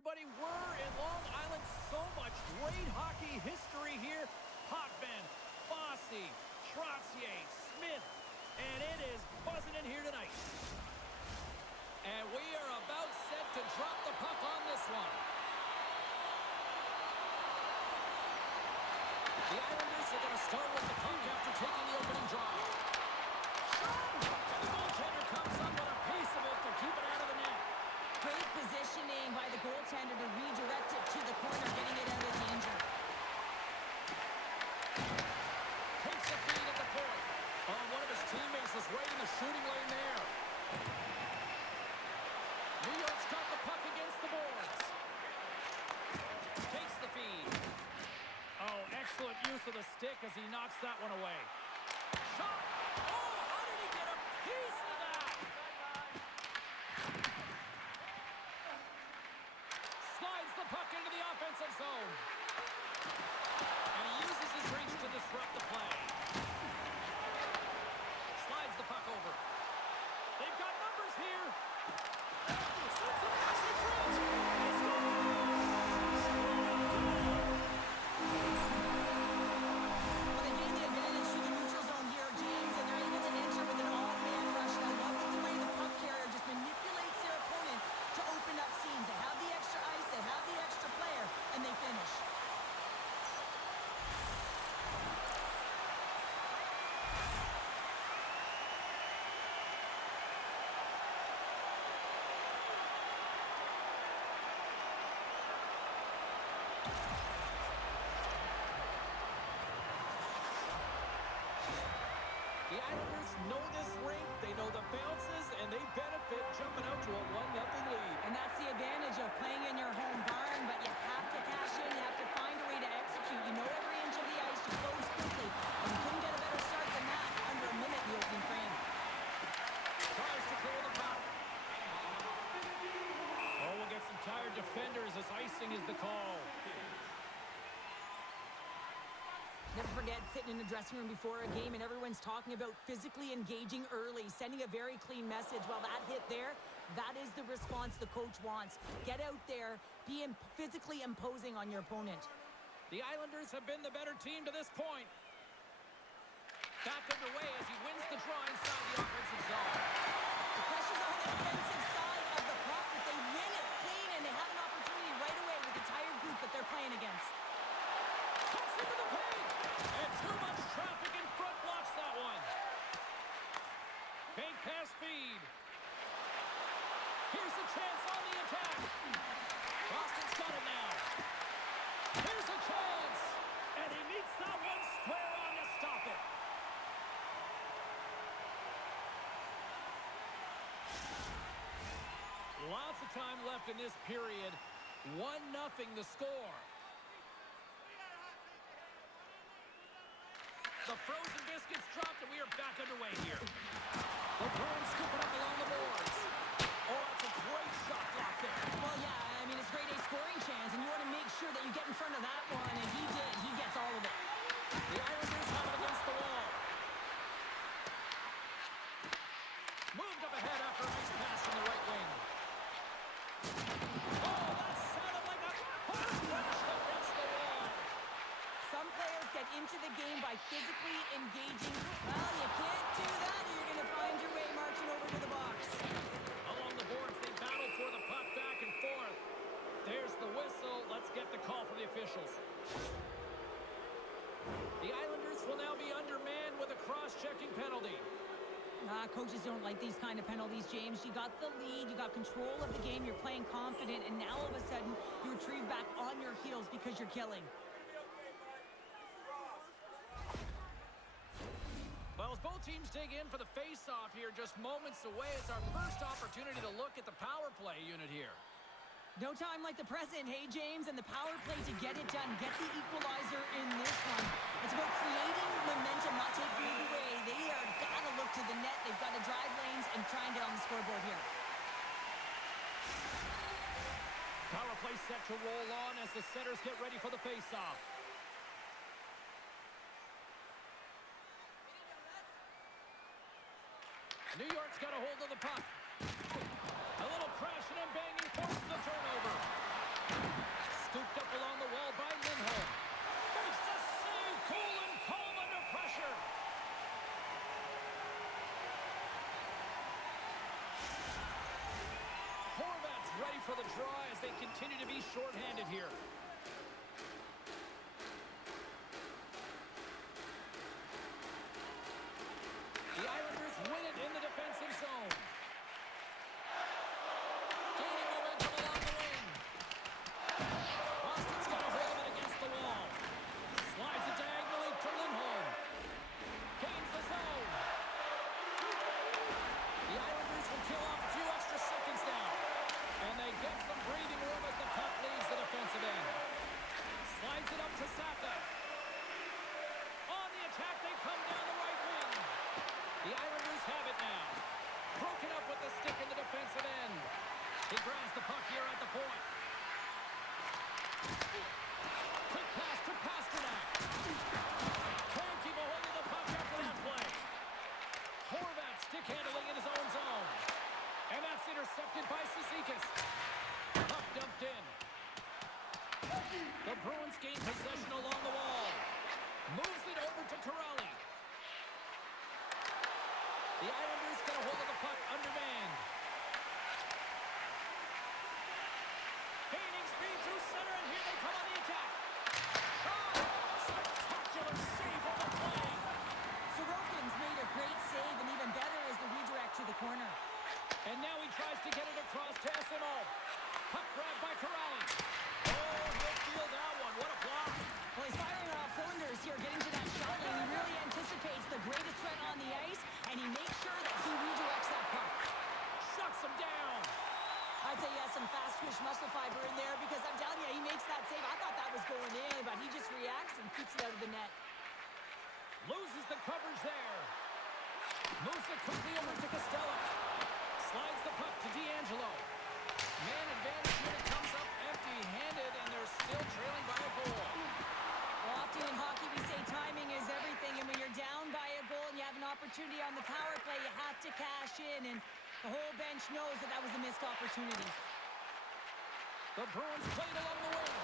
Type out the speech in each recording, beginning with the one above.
everybody. We're in Long Island. So much great hockey history here. Potvin, Bossy, Trottier, Smith, and it is buzzing in here tonight. And we are about set to drop the puck on this one. The Islanders are going to start with the puck after taking the opening draw. And the goaltender comes up with a piece of it to keep it out of the net. Great positioning by the goaltender to redirect it to the corner, getting it out of danger. Takes a feed at the point. Oh, one of his teammates is right in the shooting lane there. New York's got the puck against the boards. Takes the feed. Oh, excellent use of the stick as he knocks that one away. Shot! Oh, how did he get a piece of that? Slides the puck into the offensive zone. And he uses his reach to disrupt the play. Slides the puck over. They've got numbers here. Sends a massive reach. He scores! Well, they gain the advantage through the neutral zone here, James, and they're able to enter with an all-man rush. And I love the way the puck carrier just manipulates their opponent to open up seams. They have the extra ice, they have the extra player, and they finish. The Islanders know this rink, they know the bounces, and they benefit jumping out to a 1-0 lead. And that's the advantage of playing in your home barn, but you have to cash in, you have to find a way to execute. You know every inch of the ice, you close quickly, and you couldn't get a better start than that under a minute in the opening frame. Tries to clear the puck. Oh, we'll get some tired defenders as icing is the call. Never forget sitting in the dressing room before a game and everyone's talking about physically engaging early, sending a very clean message. Well, that hit there, that is the response the coach wants. Get out there, be physically imposing on your opponent. The Islanders have been the better team to this point. Back underway as he wins the draw inside the offensive zone. The pressure's on the defensive side of the puck, but they win it clean and they have an opportunity right away with the tired group that they're playing against. Cuts into the paint! And too much traffic in front blocks that one. Fake pass feed. Here's a chance on the attack. Boston's got it now. Here's a chance. And he meets that one square on to stop it. Lots of time left in this period. 1-0 the score. The frozen biscuits dropped, and we are back underway here. The Bruins scoop it up along the boards. Oh, that's a great shot block there. Well, yeah, I mean, it's grade A scoring chance, and you want to make sure that you get in front of that one, and he did. He gets all of it. The Islanders have it against the wall. Moved up ahead after a nice pass from the right wing. Oh, that sounded like a hard rush against the wall. Some players get into the game by physically engaging. Well, you can't do that, or you're going to find your way marching over to the box. Along the boards, they battle for the puck back and forth. There's the whistle. Let's get the call from the officials. The Islanders will now be undermanned with a cross-checking penalty. Coaches don't like these kind of penalties, James. You got the lead, you got control of the game, you're playing confident, and now all of a sudden, you retrieve back on your heels because you're killing. Well, as both teams dig in for the face-off here, just moments away, it's our first opportunity to look at the power play unit here. No time like the present, hey, James, and the power play to get it done. Get the equalizer in this one. It's about creating momentum, not taking it away. They are got to look to the net. They've got to drive lanes and try and get on the scoreboard here. Power play set to roll on as the setters get ready for the face-off. New York's got a hold of the puck. A little crashing and banging forces the turnover. Scooped up along the wall by Lindholm. Makes the save. Cool and calm under pressure. Horvat's ready for the draw as they continue to be shorthanded here. The Islanders win it in the defensive zone. Gaining momentum along the wing. Boston's got a hold of it against the wall. Slides it diagonally to Lindholm. Gains the zone. The Islanders will kill off a few extra seconds now. And they get some breathing room as the puck leaves the defensive end. Slides it up to Saka. On the attack, they come down the right wing. The Islanders have it now. Broken up with the stick in the defensive end. He grabs the puck here at the point. Quick pass to Pasternak. Can't keep a hold of the puck after that play. Horvat stick handling in his own zone. And that's intercepted by Cizikas. Puck dumped in. The Bruins gain possession along the wall. Moves it over to Corrali. The Islanders get a hold of the puck undermanned. Gaining speed through center, and here they come on the attack. Shot! Spectacular save on the play. Sorokin's made a great save, and even better is the redirect to the corner. And now he tries to get it across to SMO. Puck grabbed by Corrali. Oh, he'll feel that one. What a block. Well, he's firing on all cylinders here, getting to that shot lane. He really anticipates the greatest threat on the ice, and he makes sure that he redirects that puck. Shuts him down. I'd say he has some fast twitch muscle fiber in there because I'm telling you, he makes that save. I thought that was going in, but he just reacts and keeps it out of the net. Loses the coverage there. Moves it quickly over to Costello. Slides the puck to D'Angelo. Man advantage unit comes up empty-handed, and they're still trailing by a goal. Well, often in hockey, we say timing is everything, and when you're down by a goal and you have an opportunity on the power play, you have to cash in, and the whole bench knows that that was a missed opportunity. The Bruins played along the wing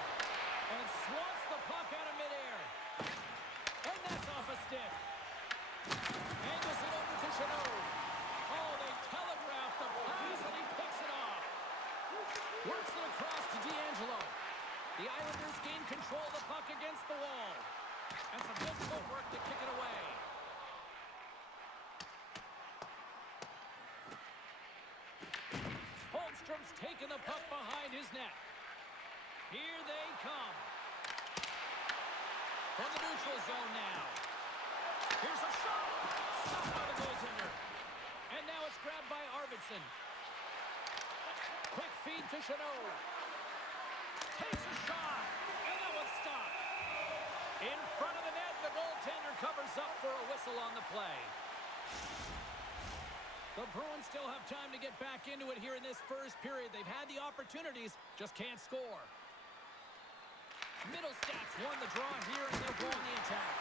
and swats the puck out of midair. And that's off a stick. Angles it over to Chanot. Oh, they telegraphed the pass, and he picks it off. Works it across to D'Angelo. The Islanders gain control of the puck against the wall. And some good footwork to kick it away. Holmstrom's taking the puck behind his net. Here they come. From the neutral zone now. Here's a shot. Stopped by the goaltender. And now it's grabbed by Arvidsson. Quick feed to Chanot. Takes a shot. And that one's stopped. In front of the net, the goaltender covers up for a whistle on the play. The Bruins still have time to get back into it here in this first period. They've had the opportunities, just can't score. Middlestats won the draw here, and they'll go on the attack.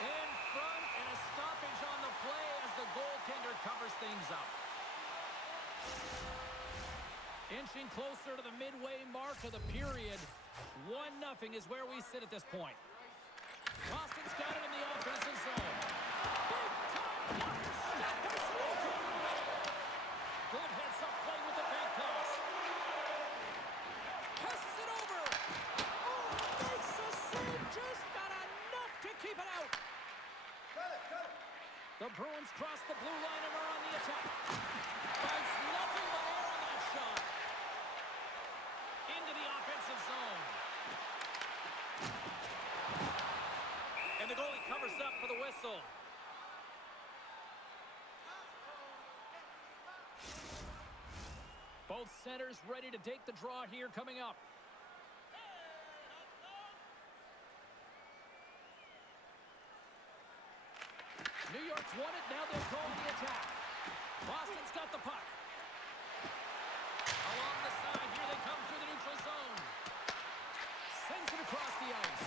In front, and a stoppage on the play as the goaltender covers things up. Inching closer to the midway mark of the period. 1-0 is where we sit at this point. Boston's got it in the offensive zone. Big time blocker step by Sorokin. Good heads-up play with the back pass. Passes it over. Oh, makes the save. Just not enough to keep it out. The Bruins cross the blue line and are on the attack. Finds nothing but air on that shot. Into the offensive zone. And the goalie covers up for the whistle. Both centers ready to take the draw here coming up. New York's won it, now they'll go on the attack. Boston's got the puck. Along the side, here they come through the neutral zone. Sends it across the ice.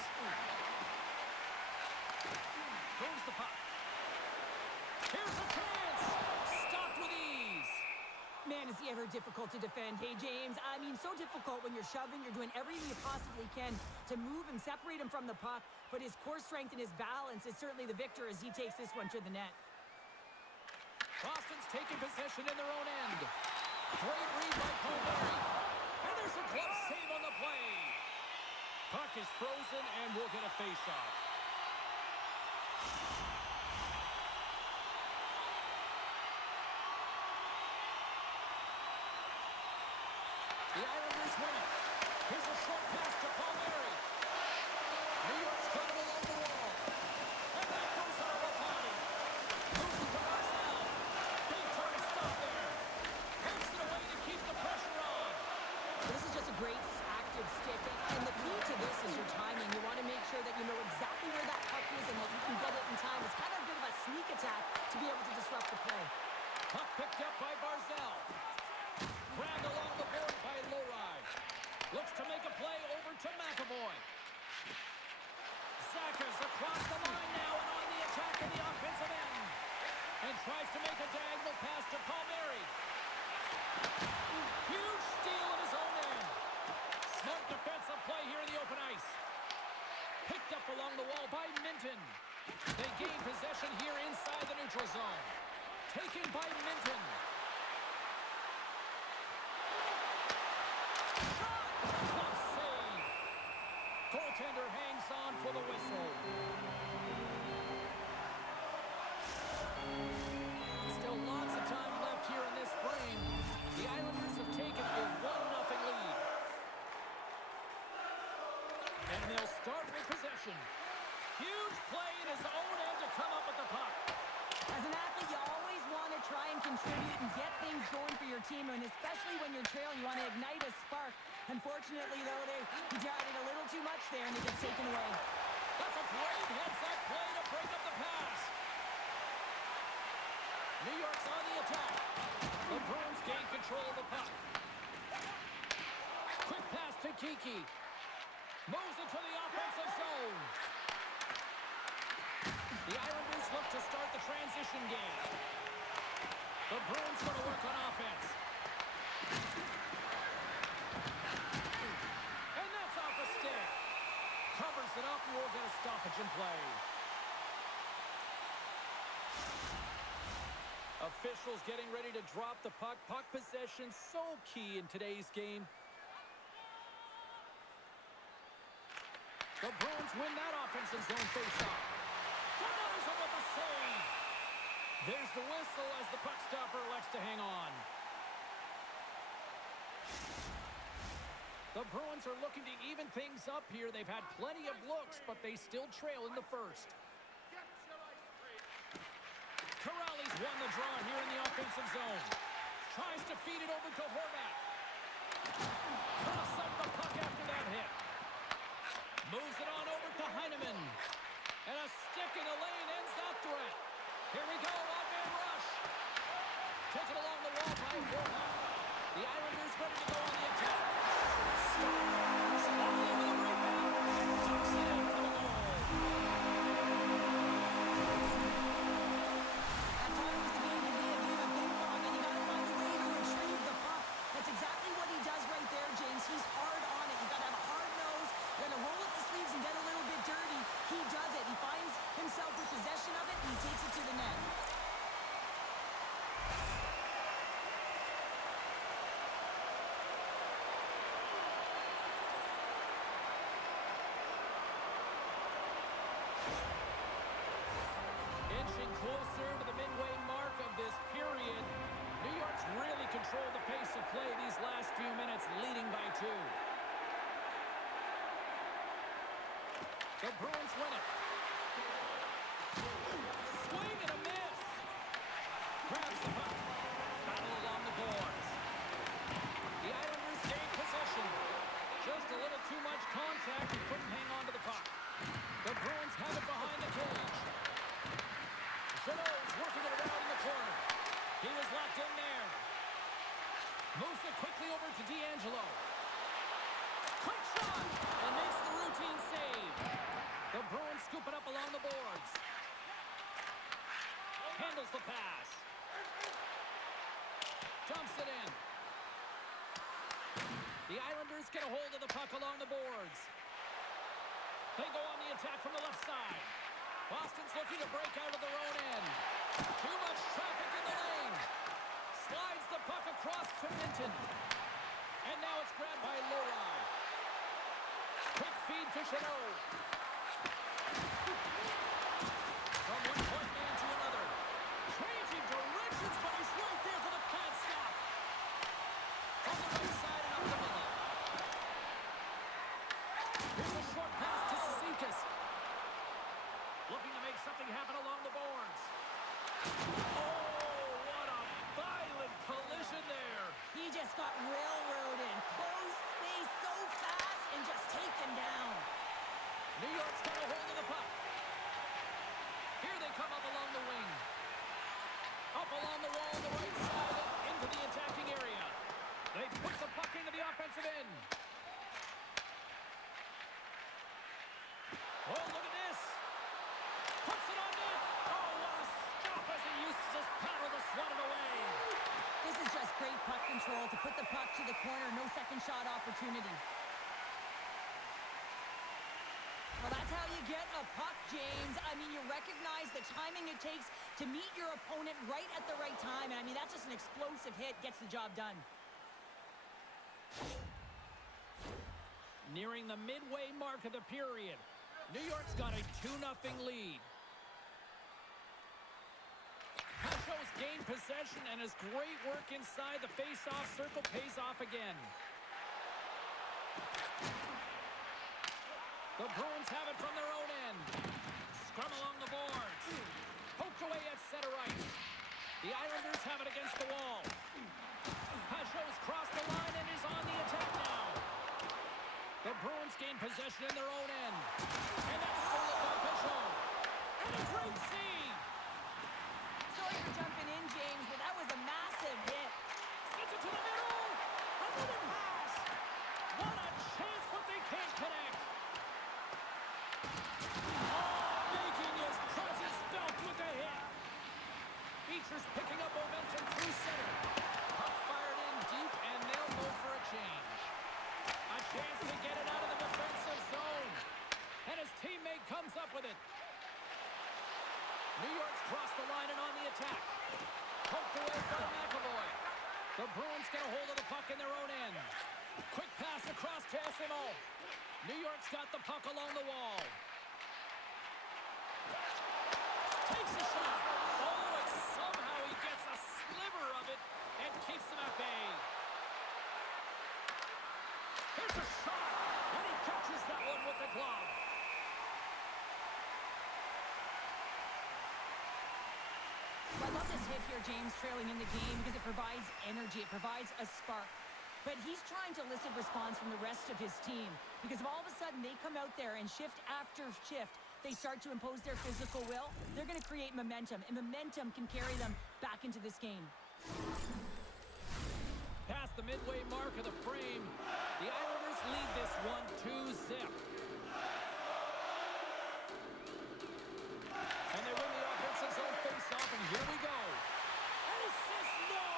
Goes the puck. Here's a chance. Stopped with ease. Man, Is he ever difficult to defend? Hey, James, I mean, so difficult when you're shoving. You're doing everything you possibly can to move him, separate him from the puck. But his core strength and his balance is certainly the victor as he takes this one to the net. Boston's taking possession in their own end. Great read by Palmieri. And there's a glove save on the play. Puck is frozen, and we'll get a face-off. The Islanders win it. Here's a short pass to Palmieri. New York's got him along the wall. And that goes off a body. Moves it to Barzal. Big time stop there. Pumps it away to keep the pressure on. This is just a great active stick. And the key to this is your timing. You want to make sure that you know exactly where that puck is and that you can get it in time. It's kind of a bit of a sneak attack to be able to disrupt the play. Puck picked up by Barzal. Grabbed along the board by Lowry. Looks to make a play over to McAvoy. Zacha's across the line now and on the attack in the offensive end. And tries to make a diagonal pass to Palmieri. Huge steal in his own end. Smart defensive play here in the open ice. Picked up along the wall by Minton. They gain possession here inside the neutral zone. Taken by Minton. Glove save. Goaltender hangs on for the whistle. Still lots of time left here in this frame. The Islanders have taken a 1-0 lead. And they'll start with possession. Huge play in his own end to come up with the puck. As an athlete, you always want to try and contribute and get things going for your team, and especially when you're trailing, you want to ignite a spark. Unfortunately, though, he tried it a little too much there, and it gets taken away. That's a great heads-up play to break up the pass. New York's on the attack. The Bruins gain control of the puck. Quick pass to Kiki. Moves it to the offensive zone. The Islanders look to start the transition game. The Bruins going to work on offense. And that's off a stick. Covers it up and we'll get a stoppage in play. Officials getting ready to drop the puck. Puck possession so key in today's game. The Bruins win that offensive zone faceoff. Denies him with a save. There's the whistle as the puck stopper elects to hang on. The Bruins are looking to even things up here. They've had plenty of looks, but they still trail in the first. Corrales won the draw here in the offensive zone. Tries to feed it over to Horvat. Coughs up the puck after that hit. Moves it on over to Heineman. And a stick in the lane ends that threat. Here we go, odd-man rush. Taken along the wall by Horvat. The Islanders ready to go on the attack. Scores! All over the rebound. Tucks it in for the goal. At times, the game can be a game of ping-pong, and you got to find a way to retrieve the puck. That's exactly what he does right there, James. He's hard on it. You got to have a hard nose. You got to roll up the sleeves and get a little bit dirty. He does it. He finds himself with possession of it, and he takes it to the net. Inching closer to the midway mark of this period. New York's really controlled the pace of play these last few minutes, leading by 2. The Bruins win it. Swing and a miss. Grabs the puck. Battle along the boards. The Islanders gain possession. Just a little too much contact and couldn't hang on to the puck. The Bruins have it behind the cage. Jeannot's working it around in the corner. He was locked in there. Moves it quickly over to D'Angelo. Quick shot! And makes the routine save. The Bruins scoop it up along the boards. Handles the pass. Dumps it in. The Islanders get a hold of the puck along the boards. They go on the attack from the left side. Boston's looking to break out of their own end. Too much traffic in the lane. Slides the puck across to Minton. And now it's grabbed by Leroy. Quick feed to Chanot. From one point man to another. Changing directions, but he's right there for the pad stop. From the right side and up the middle. Here's a short pass to Cizikas. Looking to make something happen along the boards. Oh, what a violent collision there. He just got railroaded. Close space so fast and just taken down. New York's got a hold of the puck. Here they come up along the wing. Up along the wall on the right side and into the attacking area. They put the puck into the offensive end. Oh, look at this. Puts it on net. Oh, what a stop as he uses his paddle to swat it away. This is just great puck control to put the puck to the corner. No second shot opportunity. Well, that's how you get a puck, James. I mean, you recognize the timing it takes to meet your opponent right at the right time. And I mean, that's just an explosive hit. Gets the job done. Nearing the midway mark of the period. New York's got a 2-0 lead. Pashos gained possession, and his great work inside the face-off circle pays off again. The Bruins have it from their own end. Scrum along the boards. Poked away at center ice. The Islanders have it against the wall. Pashos crossed the line and is on the attack now. The Bruins gain possession in their own end. And that's stolen by Pashos. And a great save. Sorry for jumping in, James, but that was a massive hit. Sends it to the middle. Another pass. What a chance, but they can't connect. Making his presence felt with a hit. Features picking up momentum through center. Puck fired in deep, and they'll go for a change. A chance to get it out of the defensive zone. And his teammate comes up with it. New York's crossed the line and on the attack. Poked away by McAvoy. The Bruins get a hold of the puck in their own end. Quick pass across to SMO. New York's got the puck along the wall. Takes a shot. Oh, and somehow he gets a sliver of it and keeps them at bay. Here's a shot, and he catches that one with the glove. I love this hit here, James, trailing in the game because it provides energy. It provides a spark. But he's trying to elicit response from the rest of his team because if all of a sudden they come out there and shift after shift, they start to impose their physical will, they're going to create momentum, and momentum can carry them back into this game. Past the midway mark of the frame, the Islanders lead this one 2-0. And they win the offensive zone face-off, and here we go. And he says no!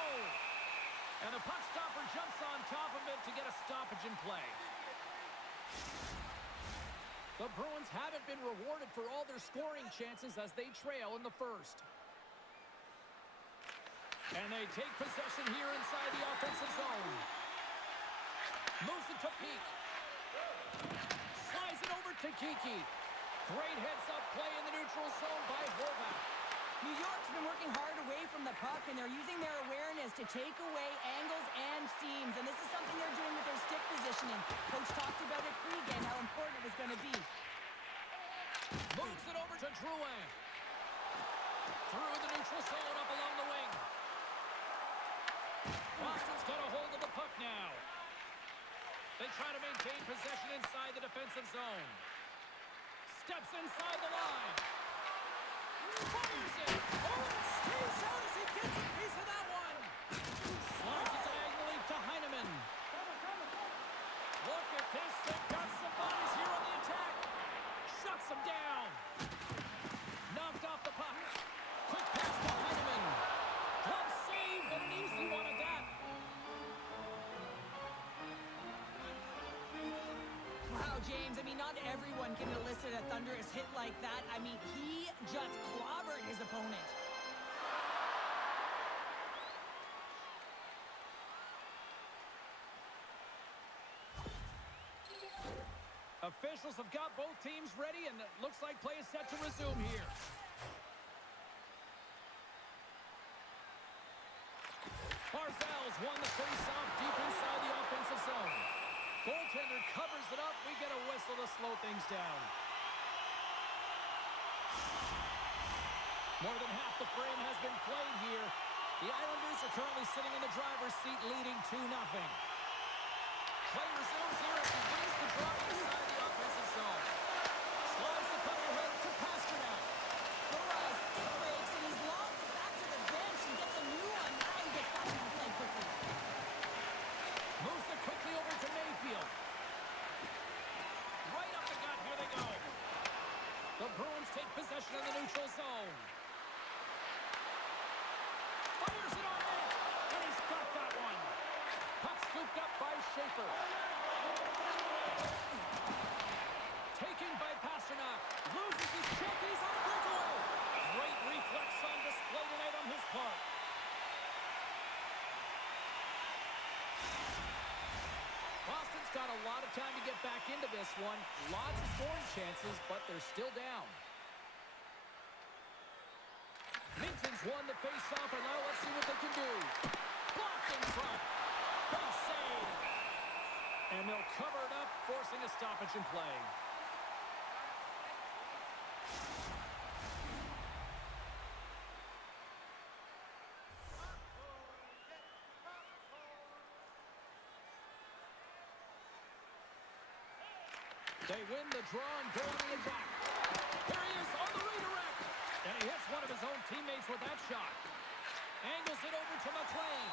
And the puck stopper jumps on top of it to get a stoppage in play. The Bruins haven't been rewarded for all their scoring chances as they trail in the first. And they take possession here inside the offensive zone. Moves it to Peak. Slides it over to Kiki. Great heads-up play in the neutral zone by Horvath. New York's been working hard away from the puck, and they're using their awareness to take away angles and seams. And this is something they're doing with their stick positioning. Coach talked about it pregame, how important it was going to be. Moves it over to Drouin. Through the neutral zone up along the wing. Boston's got a hold of the puck now. They try to maintain possession inside the defensive zone. Steps inside the line. Fires it. Oh, it stays out as he gets a piece of that one. Slides it diagonally to Heineman. Look at this. They've got some bodies here on the attack. Shuts them down. Knocked off the puck. Quick pass to Heineman. Glove save, but an easy one at that. not everyone can elicit a thunderous hit like that. I mean, he just clobbered his opponent. Officials have got both teams ready, and it looks like play is set to resume here. Barzal's won the face-off deep inside the offensive zone. Goaltender covers it up. We get a whistle to slow things down. More than half the frame has been played here. The Islanders are currently sitting in the driver's seat, leading 2-0. Play resumes here as he wins the draw inside the offensive zone. Slides the puck ahead to Pasternak. Boris breaks, and he's lost it back to the bench and gets a new one. Now he gets back to the play quickly. Moves it quickly over to Mayfield. Right up the gut. Here they go. The Bruins take possession of the neutral zone. Fires it on net, and he's got that one. Puck scooped up by Schaefer. Taken by Pasternak. Loses his check, and he's on a breakaway. Great reflex on display tonight on his part. Boston's got a lot of time to get back into this one. Lots of scoring chances, but they're still down. Minton's won the face-off, and now let's see what they can do. Blocked in front. Big save. And they'll cover it up, forcing a stoppage in play. They win the draw and go on the attack. Here he is on the redirect. And he hits one of his own teammates with that shot. Angles it over to McLean.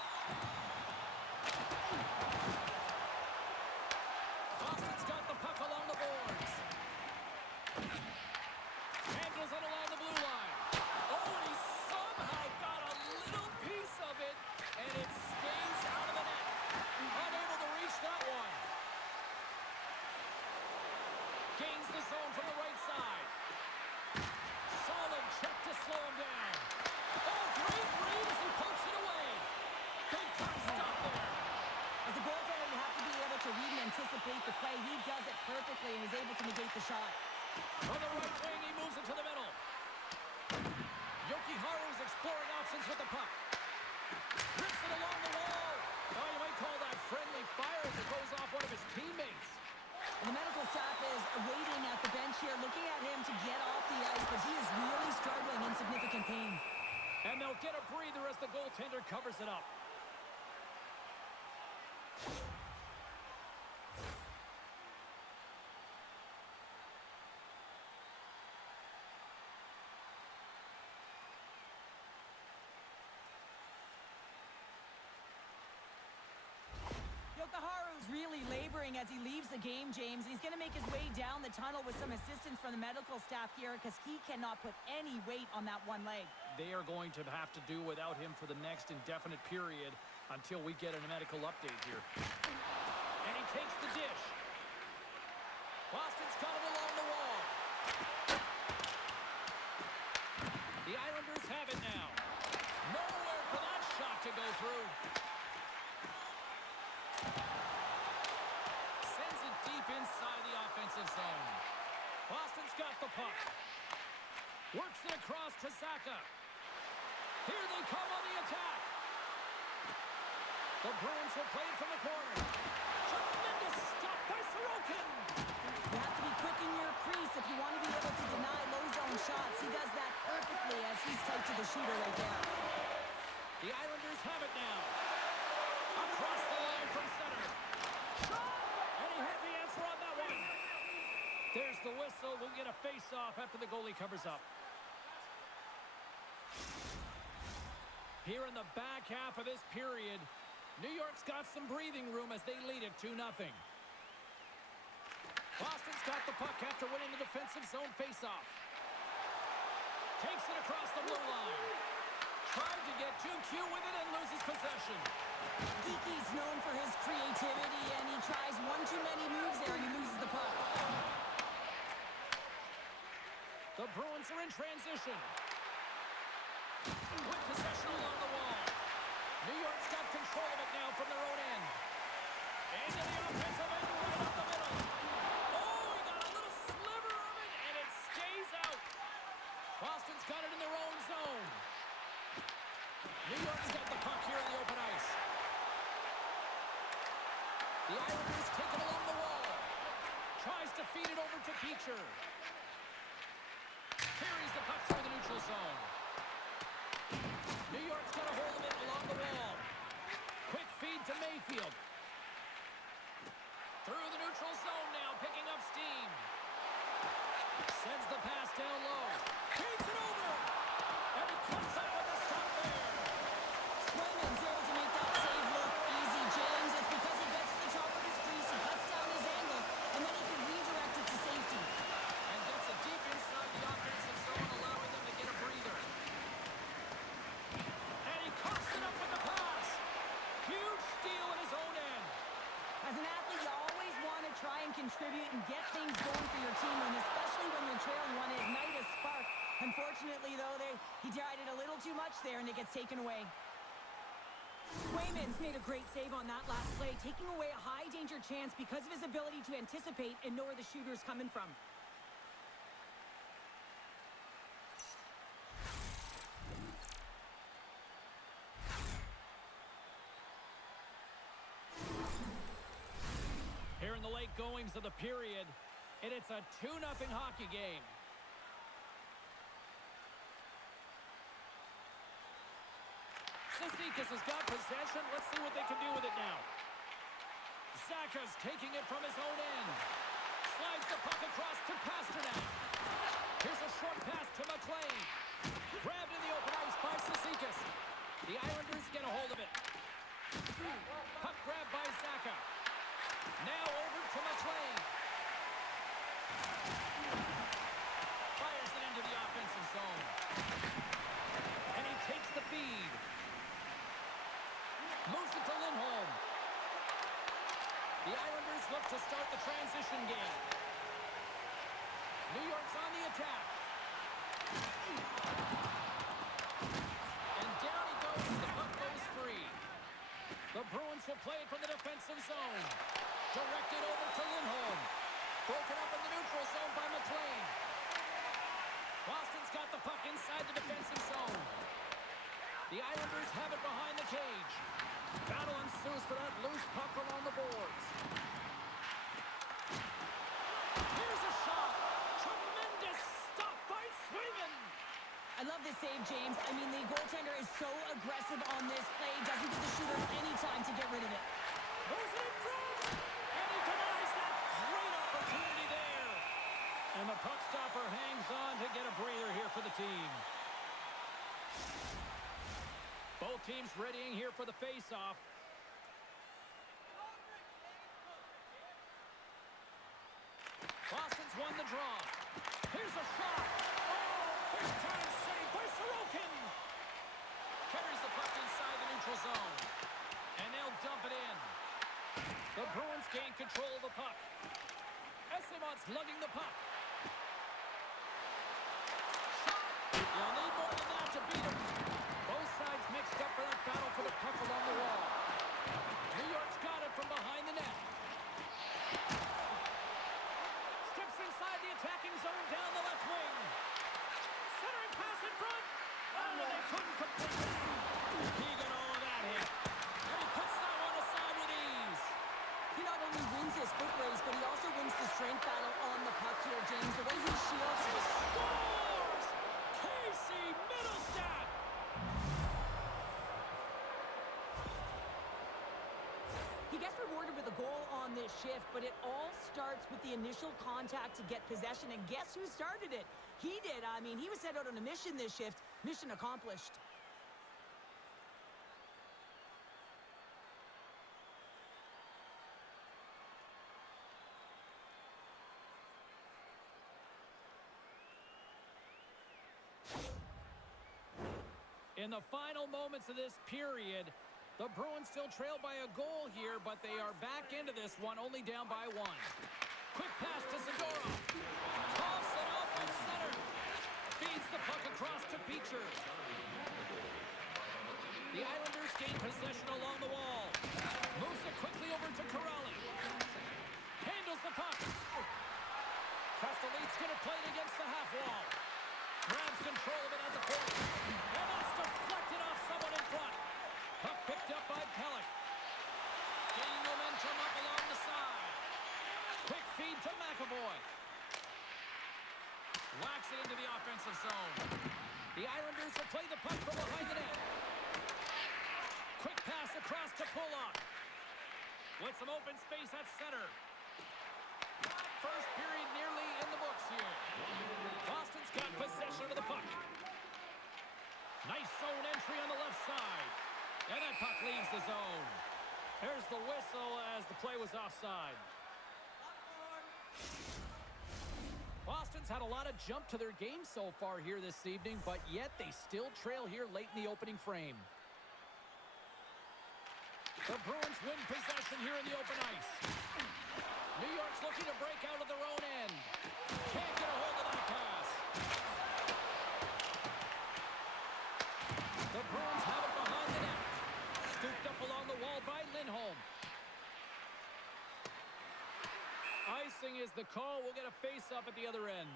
Boston's got the puck along the boards. Handles it along the blue line. Oh, and he somehow got a little piece of it. And it stays out of the net. Unable to reach that one. Gains the zone from the right side. Solid check to slow him down. Oh, great read as he pokes it away. Big time stop there. As a goaltender, you have to be able to read and anticipate the play. He does it perfectly and is able to negate the shot. On the right wing, he moves it to the middle. Yoki Haru's exploring options with the puck. Rips it along the wall. Oh, you might call that friendly fire as it goes off one of his teammates. The medical staff is waiting at the bench here, looking at him to get off the ice, but he is really struggling in significant pain. And they'll get a breather as the goaltender covers it up. Yokoharu's really laboring as he leaves the game, James. He's going to make his way down the tunnel with some assistance from the medical staff here because he cannot put any weight on that one leg. They are going to have to do without him for the next indefinite period until we get a medical update here. And he takes the dish. Boston's got it along the wall. The Islanders have it now. Nowhere for that shot to go through. Sends it deep inside the offensive zone. Boston's got the puck. Works it across to Saka. Here they come on the attack. The Bruins will play it from the corner. Tremendous stop by Sorokin. You have to be quick in your crease if you want to be able to deny low zone shots. He does that perfectly as he's tight to the shooter right there. The Islanders have it now. Across the line from center. Shot! And he had the answer on that one. There's the whistle. We'll get a face-off after the goalie covers up. Here in the back half of this period, New York's got some breathing room as they lead it 2-0. Boston's got the puck after winning the defensive zone face-off. Takes it across the blue line. Tried to get too cute with it and loses possession. Geeky's known for his creativity, and he tries one too many moves there and he loses the puck. The Bruins are in transition. With possession along the wall. New York's got control of it now from their own end. Into the offensive end right up the middle. Oh, he got a little sliver of it, and it stays out. Boston's got it in their own zone. New York's got the puck here in the open ice. The Islanders take it along the wall. Tries to feed it over to Peacher. Carries the puck through the neutral zone. New York's got a hold of it along the wall. Quick feed to Mayfield. Through the neutral zone now, picking up steam. Sends the pass down low. Feeds it over. And it comes up with a stop there. Swayman's able to make that save look easy, James. It's because he gets to the top of his crease, he cuts down his angles, and then he can redirect it to safety. And gets it deep inside the offensive zone, allowing them to get a breather. And he coughs it up with the pass. Huge steal in his own end. As an athlete, you always want to try and contribute and get things going for your team, and especially when you're trailing, you want to ignite a spark. Unfortunately, though, he tried it a little too much there, and it gets taken away. Swayman's made a great save on that last play, taking away a high-danger chance because of his ability to anticipate and know where the shooter's coming from. Here in the late goings of the period, and it's a 2-0 hockey game. Cizikas has got possession. Let's see what they can do with it now. Zacha's taking it from his own end. Slides the puck across to Pasternak. Here's a short pass to McLean. Grabbed in the open ice by Cizikas. The Islanders get a hold of it. Puck grabbed by Zacha. Now over to McLean. Fires it into the offensive zone. And he takes the feed. Moves it to Lindholm. The Islanders look to start the transition game. New York's on the attack. And down he goes as the puck goes free. The Bruins will play it from the defensive zone. Directed over to Lindholm. Broken up in the neutral zone by McLean. Boston's got the puck inside the defensive zone. The Islanders have it behind the cage. Battle ensues for that loose puck along the boards. Here's a shot. Tremendous stop by Swayman. I love this save, James. I mean, the goaltender is so aggressive on this play. Doesn't give the shooter any time to get rid of it. Moves it in front. And he denies that great opportunity there. And the puck stopper hangs on to get a breather here for the team. Both teams readying here for the face-off. Boston's won the draw. Here's a shot. Oh, big time save by Sorokin. Carries the puck inside the neutral zone. And they'll dump it in. The Bruins gain control of the puck. Essimon's lugging the puck. Shot. You'll need more than that to beat him. Both sides mixed up for that battle for the puck along the wall. New York's got it from behind the net. Steps inside the attacking zone down the left wing. Centering pass in front. Oh, they couldn't complete it. He got all of that hit. And he puts that one aside with ease. He not only wins his foot race, but he also wins the strength battle on the puck here, James. The way he shields his... Scores! Casey Middlestat! He gets rewarded with a goal on this shift, but it all starts with the initial contact to get possession. And guess who started it? He did. I mean, he was set out on a mission this shift. Mission accomplished. In the final moments of this period, the Bruins still trail by a goal here, but they are back into this one, only down by one. Quick pass to Zadorov. Toss it up in center. across to Beecher. The Islanders gain possession along the wall. Moves it quickly over to Corrali. Handles the puck. Castellit's going to play it against the half wall. Grabs control of it at the point. And that's deflected off someone in front. Puck picked up by Pellick. Gaining momentum up along the side. Quick feed to McAvoy. Whacks it into the offensive zone. The Islanders will play the puck from behind the net. Quick pass across to Pulock. With some open space at center. First period nearly in the books here. Boston's got possession of the puck. Nice zone entry on the left side. And that puck leaves the zone. There's the whistle as the play was offside. Boston's had a lot of jump to their game so far here this evening, but yet they still trail here late in the opening frame. The Bruins win possession here in the open ice. New York's looking to break out of their own end. Can't get a hold of that pass. The Bruins have it behind the net. Scooped up along the wall by Lindholm. Icing is the call. We'll get a face-up at the other end.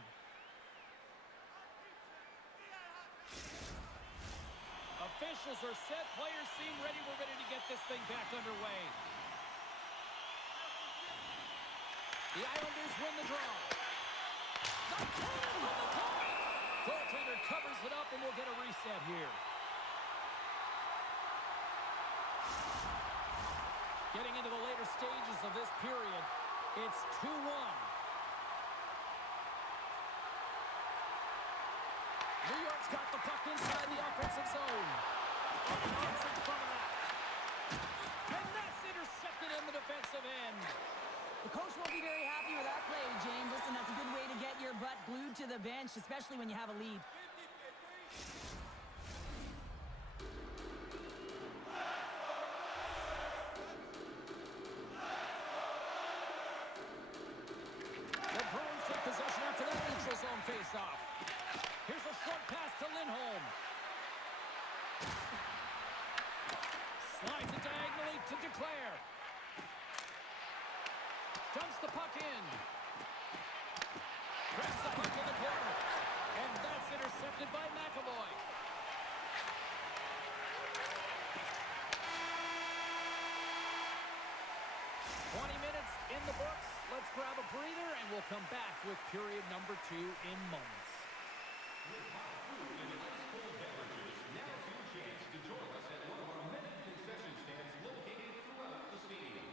Officials are set. Players seem ready. We're ready to get this thing back underway. The Islanders win the draw. The cannon from the point. Goaltender covers it up, and we'll get a reset here. Getting into the later stages of this period, it's 2-1. New York's got the puck inside the offensive zone. And he gets in front of that. And that's intercepted in the defensive end. The coach won't be very happy with that play, James. Listen, that's a good way to get your butt glued to the bench, especially when you have a lead. The Bruins take possession after that neutral zone face-off. Here's a short pass to Lindholm. Slides it diagonally to Declare. Dumps the puck in. Grabs the puck in the corner. And that's intercepted by McAvoy. Minutes in the books. Let's grab a breather, and we'll come back with period number 2 in moments. Now it's your chance to join us at one of our many concession stands located throughout the stadium.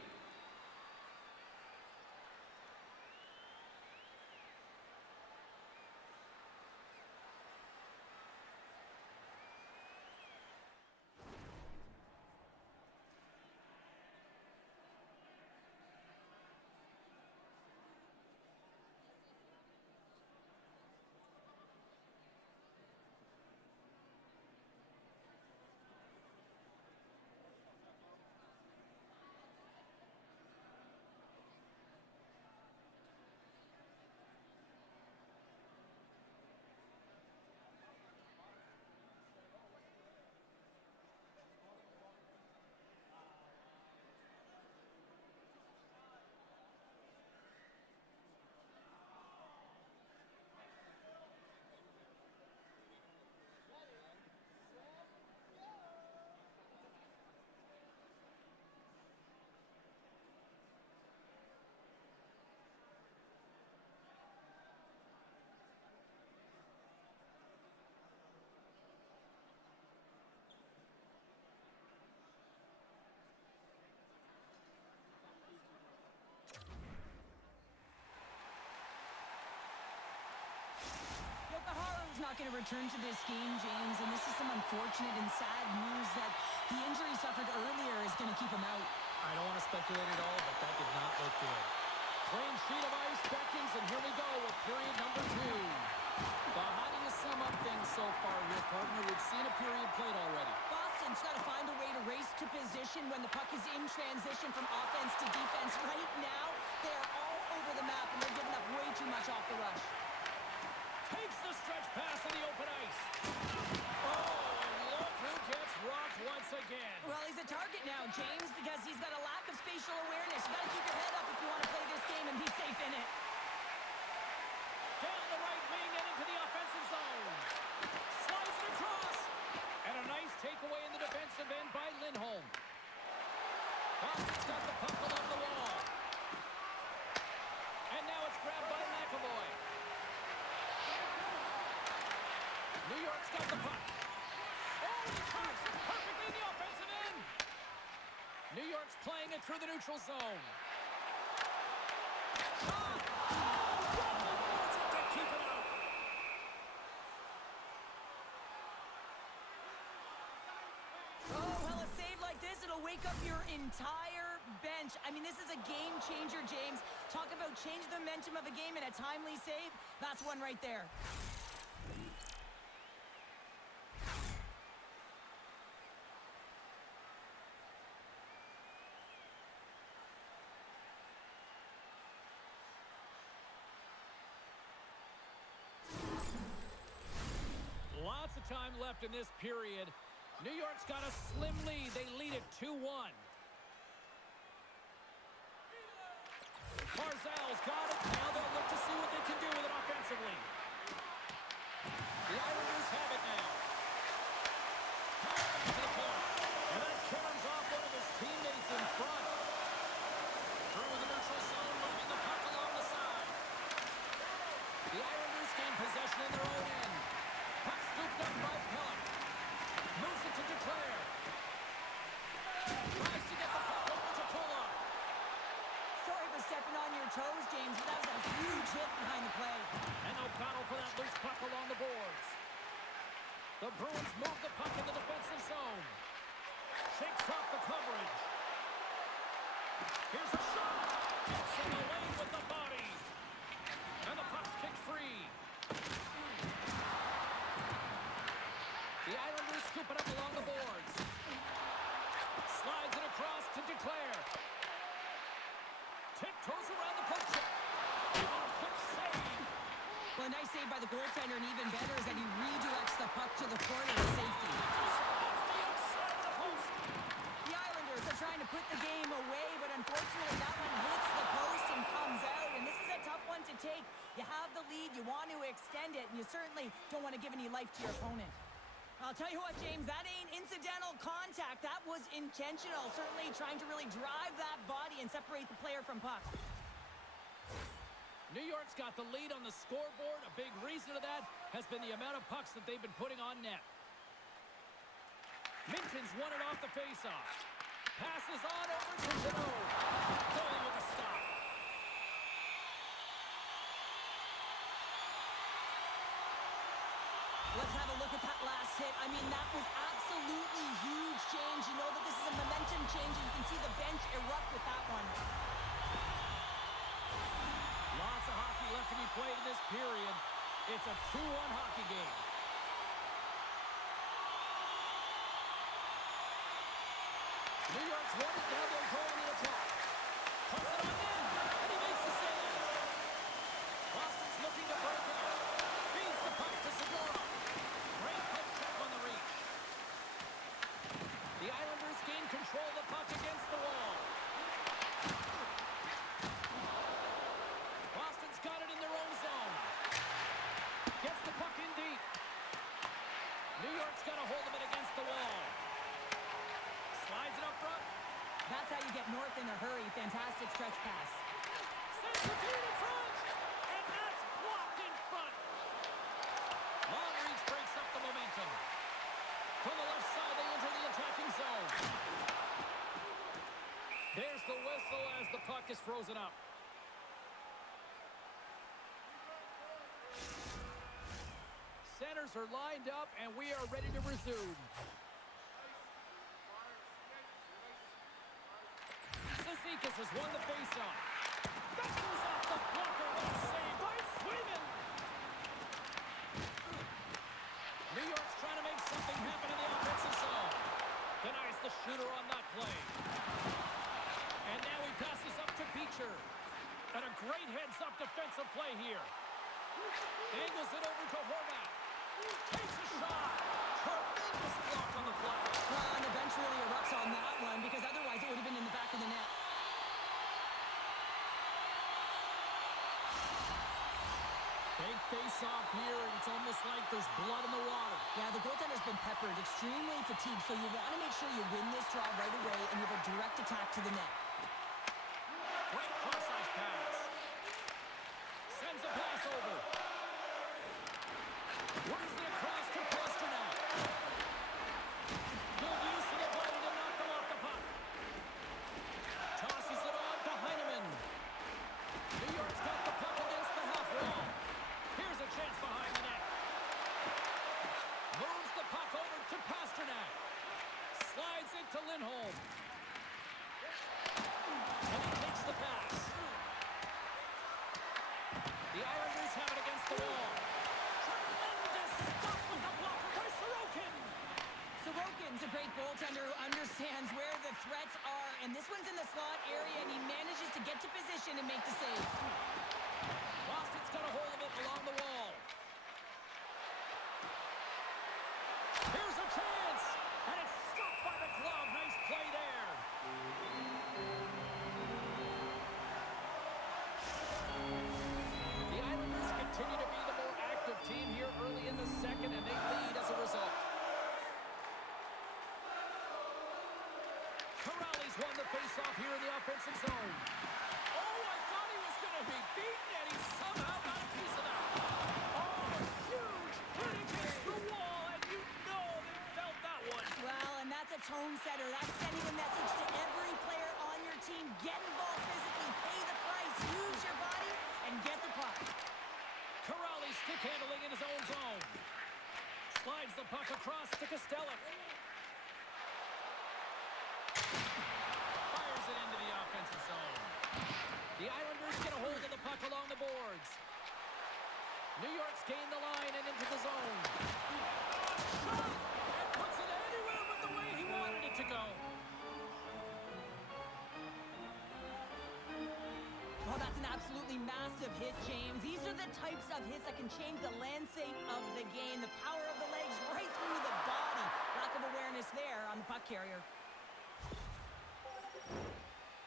Not going to return to this game, James, and this is some unfortunate and sad news that the injury suffered earlier is going to keep him out. I don't want to speculate at all, but that did not look good. Clean sheet of ice beckons, and here we go with period number 2. But how do you sum up things so far here, partner? We've seen a period played already. Boston's got to find a way to race to position when the puck is in transition from offense to defense. Right now, they're all over the map, and they're giving up way too much off the rush. Takes the stretch pass in the open ice. Oh, and look who gets rocked once again. Well, he's a target now, James, because he's got a lack of spatial awareness. You got to keep your head up if you want to play this game and be safe in it. Down the right wing and into the offensive zone. Slides it across. And a nice takeaway in the defensive end by Lindholm. Boston's got the puck along the wall. And now it's grabbed by McAvoy. New York's got the puck. Oh, he tracks it perfectly in the offensive end. New York's playing it through the neutral zone. Shot! Oh, Rodman wants it to keep it out. Oh, well, a save like this, it'll wake up your entire bench. I mean, this is a game changer, James. Talk about changing the momentum of a game in a timely save. That's one right there. Lots of time left in this period. New York's got a slim lead. They lead it 2-1. Barzal's got it. Now they'll look to see what they can do with it offensively. The Islanders have it now. Pass back to the point. And that carries off one of his teammates in front. Through the neutral zone, moving the puck along the side. The Islanders gain possession in their own end. Puck scooped up by Pellet. Moves it to Duclair. Tries to get the puck over to Pulla. Sorry for stepping on your toes, James, but that was a huge hit behind the play. And no battle for that loose puck along the boards. The Bruins move the puck in the defensive zone. Shakes off the coverage. Here's a shot. Gets in the lane with the body. And the puck's kicked free. The Islanders scoop it up along the boards. Slides it across to Duclair. Tiptoes around the post check. Oh, quick save. Well, a nice save by the goaltender, and even better is that he redirects the puck to the corner of safety. Off the outside of the post. The Islanders are trying to put the game away, but unfortunately that one hits the post and comes out, and this is a tough one to take. You have the lead, you want to extend it, and you certainly don't want to give any life to your opponent. I'll tell you what, James, that ain't incidental contact. That was intentional, certainly trying to really drive that body and separate the player from puck. New York's got the lead on the scoreboard. A big reason of that has been the amount of pucks that they've been putting on net. Minton's won it off the faceoff. Passes on over to Janot. Goalie with a stop. Let's have a look at that last hit. I mean, that was absolutely huge change. You know that this is a momentum change, and you can see the bench erupt with that one. Lots of hockey left to be played in this period. It's a 2-1 hockey game. New York's won it. Now they'll go on the attack. Puts it on in, and he makes the save. Boston's looking to break out. Feeds the puck to Segura. Great head check on the reach. The Islanders gain control of the puck against the wall. Boston's got it in their own zone. Gets the puck in deep. New York's got a hold of it against the wall. Slides it up front. That's how you get north in a hurry. Fantastic stretch pass. Sends the feed in front. And that's blocked in front. Long reach breaks up the momentum. From the left side, they enter the attacking zone. There's the whistle as the puck is frozen up. Centers are lined up, and we are ready to resume. Cizikas has won the faceoff. That goes off the blocker. What a save by Swayman. New York's trying to make something happen in the offensive zone. Denies the shooter on that play. And now he passes up to Beecher. And a great heads-up defensive play here. Angles it over to Horvath. Takes a shot. Tremendous block on the play. Well, and the bench really erupts on that one because otherwise it would have been in the back of the net. Big face-off here, and it's almost like there's blood in the water. Yeah, the goaltender's been peppered, extremely fatigued, so you want to make sure you win this draw right away and you have a direct attack to the net. Great cross-ice pass. Sends a pass over. Works it across to Pasternak. Good use of the body to knock them off the puck. Tosses it on to Heineman. New York's got the puck against the half wall. Here's a chance behind the net. Moves the puck over to Pasternak. Slides it to Lindholm. And he takes the pass. The Islanders have it against the wall. Tremendous stuff with the blocker by Sorokin. Sorokin's a great goaltender who understands where the threats are, and this one's in the slot area, and he manages to get to position and make the save. Boston's got a hold of it along the wall. Here's a chance, and it's stopped by the glove. Nice play there. The Islanders continue to be the more active team here early in the second, and they lead as a result. Corrales won the faceoff here in the offensive zone. Oh, I thought he was going to be beaten, and he somehow got a piece of that. Oh, huge hit against the wall, and you know they felt that one. Well, and that's a tone setter. That's sending a message to every player on your team. Get involved physically, pay the price, use your body, and get the puck. Corrales stick handling in his own zone. Slides the puck across to Costello. Fires it into the offensive zone. The Islanders get a hold of the puck along the boards. New York's gained the line and into the zone. Shot! And puts it anywhere but the way he wanted it to go. Oh, that's an absolutely massive hit, James. These are the types of hits that can change the landscape of the game. The power of the legs right through the body. Lack of awareness there on the puck carrier.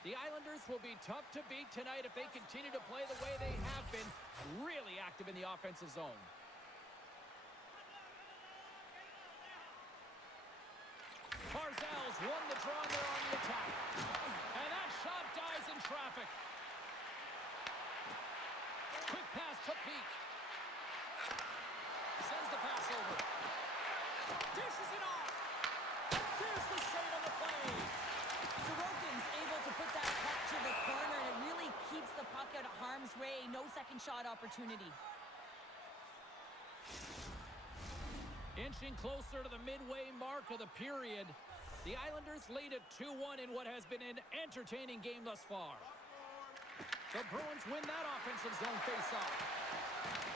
The Islanders will be tough to beat tonight if they continue to play the way they have been, really active in the offensive zone. Barzal's won the draw and they're on the attack. And that shot dies in traffic. Quick pass to Peak. Sends the pass over. Dishes it off. There's the save on the play. Sorokin's able to put that puck to the corner, and it really keeps the puck out of harm's way. No second shot opportunity. Inching closer to the midway mark of the period, the Islanders lead at 2-1 in what has been an entertaining game thus far. The Bruins win that offensive zone faceoff.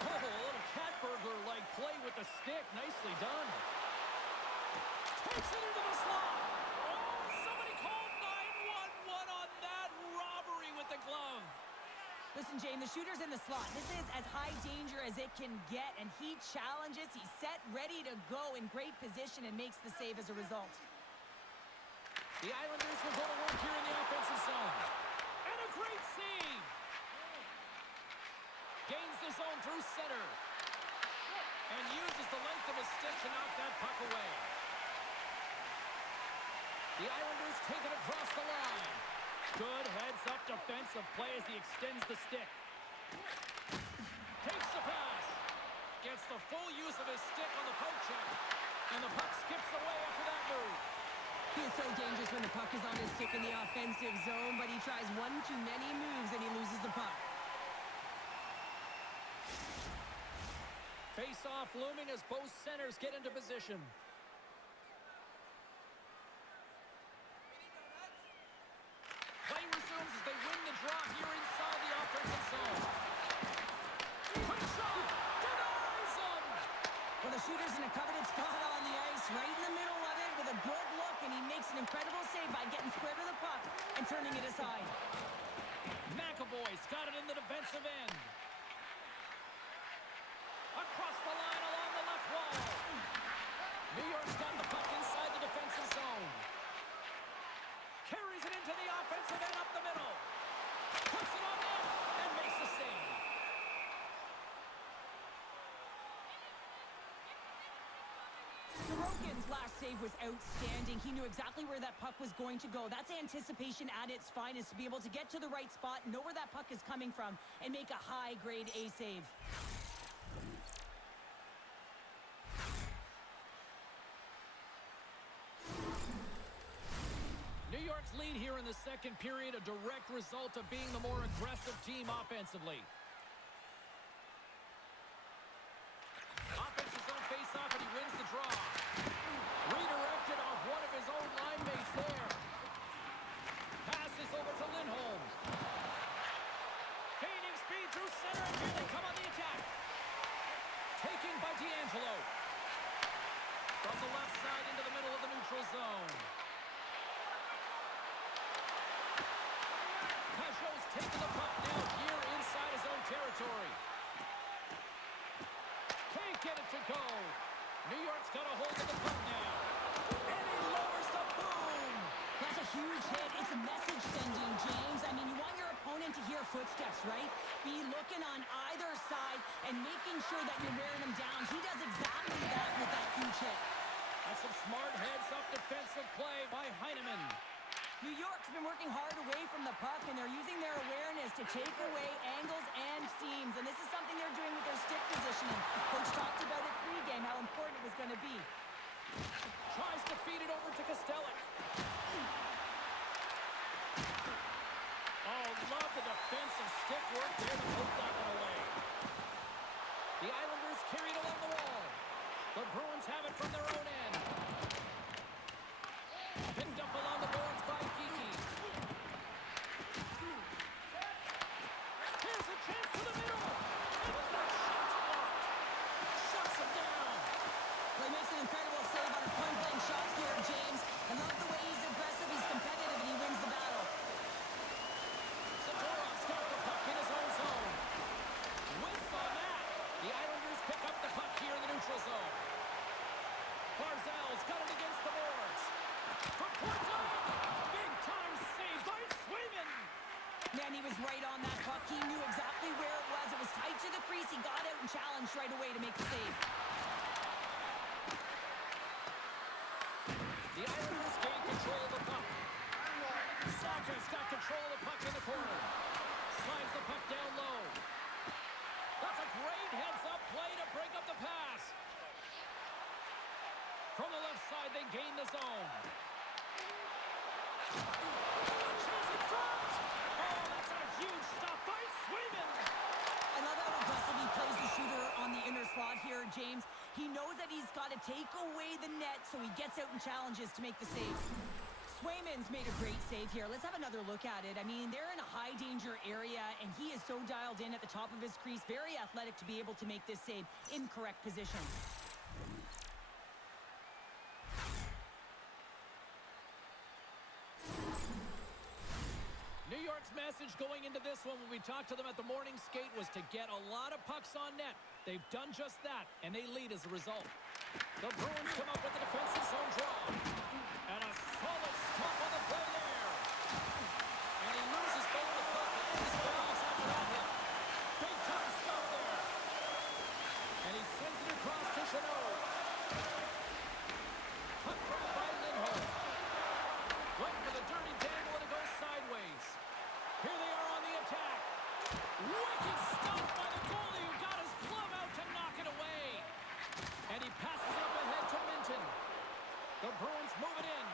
Oh, a little cat burglar-like play with the stick. Nicely done. Takes it into the slot. Oh, somebody called 911 on that robbery with the glove. Listen, James, the shooter's in the slot. This is as high danger as it can get, and he challenges. He's set, ready to go in great position, and makes the save as a result. The Islanders will go to work here in the offensive zone. And a great save. Gains the zone through center. And uses the length of his stick to knock that puck away. The Islanders take it across the line. Good heads-up defensive play as he extends the stick. Takes the pass. Gets the full use of his stick on the poke check. And the puck skips away after that move. He is so dangerous when the puck is on his stick in the offensive zone, but he tries one too many moves and he loses the puck. Face-off looming as both centers get into position. Play resumes as they win the draw here inside the offensive zone. Quick shot! Denies him! Well, the shooter's in a coveted spot on the ice, right in the middle of it with a good look, and he makes an incredible save by getting square to the puck and turning it aside. McAvoy's got it in the defensive end. New York's got the puck inside the defensive zone. Carries it into the offensive end up the middle. Puts it on net and makes the save. Sorokin's last save was outstanding. He knew exactly where that puck was going to go. That's anticipation at its finest, to be able to get to the right spot, know where that puck is coming from, and make a high-grade A save. New York's lead here in the second period, a direct result of being the more aggressive team offensively. Offensive zone face-off, and he wins the draw. Redirected off one of his own line mates there. Passes over to Lindholm. Gaining speed through center, and here they come on the attack. Taken by D'Angelo. From the left side into the middle of the neutral zone. Pajot's taking the puck now here inside his own territory. Can't get it to go. New York's got a hold of the puck now. And he lowers the boom. That's a huge hit. It's a message sending, James. I mean, you want your opponent to hear footsteps, right? Be looking on either side and making sure that you're wearing them down. He does exactly that with that huge hit. That's some smart heads-up defensive play by Heineman. New York's been working hard away from the puck, and they're using their awareness to take away angles and seams. And this is something they're doing with their stick positioning. Coach talked about it pregame, how important it was going to be. Tries to feed it over to Kostelic. Oh, love the defensive stick work there to poke that one away. The Islanders carried along the wall. The Bruins have it from their own end. Picked up along the boards by Geeky. Here's a chance to the middle. And that shot's blocked. Shuts him down. Well, he makes an incredible save on a point-blank shot here, James. I love the way he's aggressive, he's competitive, and he wins the battle. Zadorov's got the puck in his own zone. Whiff on that. The Islanders pick up the puck here in the neutral zone. Barzal's got it against the boards. From point blank. Big-time save by Swayman. Man, he was right on that puck. He knew exactly where it was. It was tight to the crease. He got out and challenged right away to make the save. The Islanders gain control of the puck. Saka's got control of the puck in the corner. Slides the puck down low. That's a great heads-up play to break up the pass. From the left side, they gain the zone. A chance in front! Oh, that's a huge stop by Swayman! I love how aggressive he plays the shooter on the inner slot here, James. He knows that he's got to take away the net, so he gets out and challenges to make the save. Swayman's made a great save here. Let's have another look at it. I mean, they're in a high-danger area, and he is so dialed in at the top of his crease. Very athletic to be able to make this save in correct position. New York's message going into this one when we talked to them at the morning skate was to get a lot of pucks on net. They've done just that, and they lead as a result. The Bruins come up with the defensive zone draw. And a solid stop on the play there. And he loses both the puck and his balance after that hit. Big time stop there. And he sends it across to Chanot. Puck grabbed by Lindholm. Went for the dirty dangle and it goes sideways. Here they are on the attack. Wicked stop by the goalie who got his glove out to knock it away. And he passes up ahead to Minton. The Bruins move it in.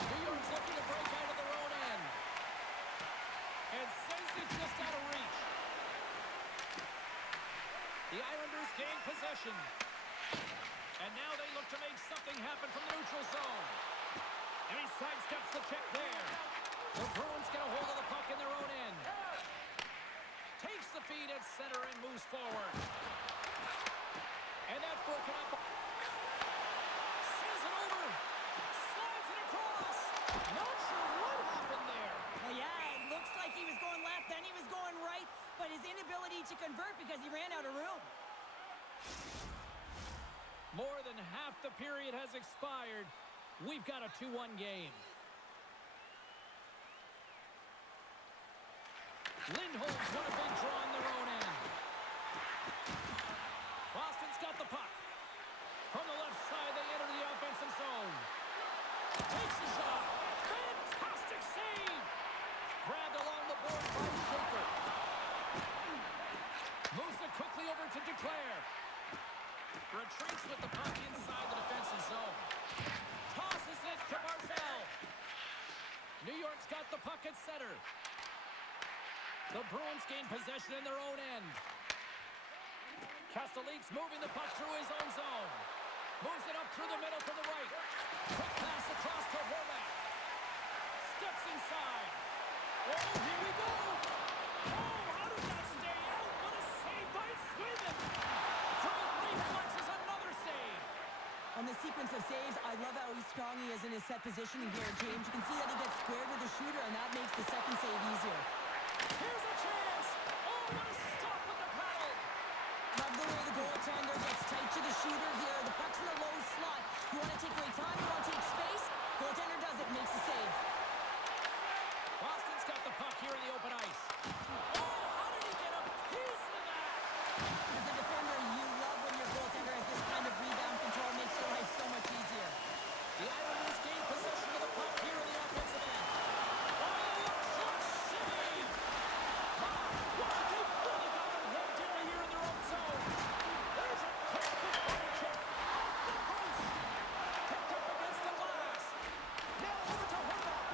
New York's looking to break out of their own end. And sends it just out of reach. The Islanders gain possession. And now they look to make something happen from the neutral zone. And he sidesteps the check there. The Bruins get a hold of the puck in their own end. Takes the feed at center and moves forward. And that's broken up. Sends it over. Slides it across. Not sure what happened there. Well, yeah, it looks like he was going left, then he was going right, but his inability to convert because he ran out of room. More than half the period has expired. We've got a 2-1 game. Lindholm's won a big draw on their own end. Boston's got the puck. From the left side, they enter the offensive zone. Takes a shot. Fantastic save. Grabbed along the board by Schaefer. Moves it quickly over to Declare. Retreats with the puck inside the defensive zone. Tosses it to Barzal. New York's got the puck at center. The Bruins gain possession in their own end. Castellique's moving the puck through his own zone. Moves it up through the middle to the right. Quick pass across to Horvath. Steps inside. Oh, here we go. Oh, how did that stay out? What a save by Sweden. Great reflexes, another save. On the sequence of saves, I love how strong he is in his set positioning here, James. You can see that he gets squared with the shooter, and that makes the second save easier. Here's a chance. Oh, what a stop with the paddle. Love the way the goaltender gets tight to the shooter here. The puck's in the low slot. You want to take away time, you want to take space. Goaltender does it, makes the save. Boston's got the puck here in the open ice. Oh, how did he get a piece of that? As a defender, you love when your goaltender has this kind of rebound control. Makes your life so much easier. The Islanders gain possession of the puck here in the offensive end. Oh, clutch save! Wow, they really got them hit, didn't they, here in their own zone? There's a terrific body check off the post. Picked up against the glass. Now over to Horvath.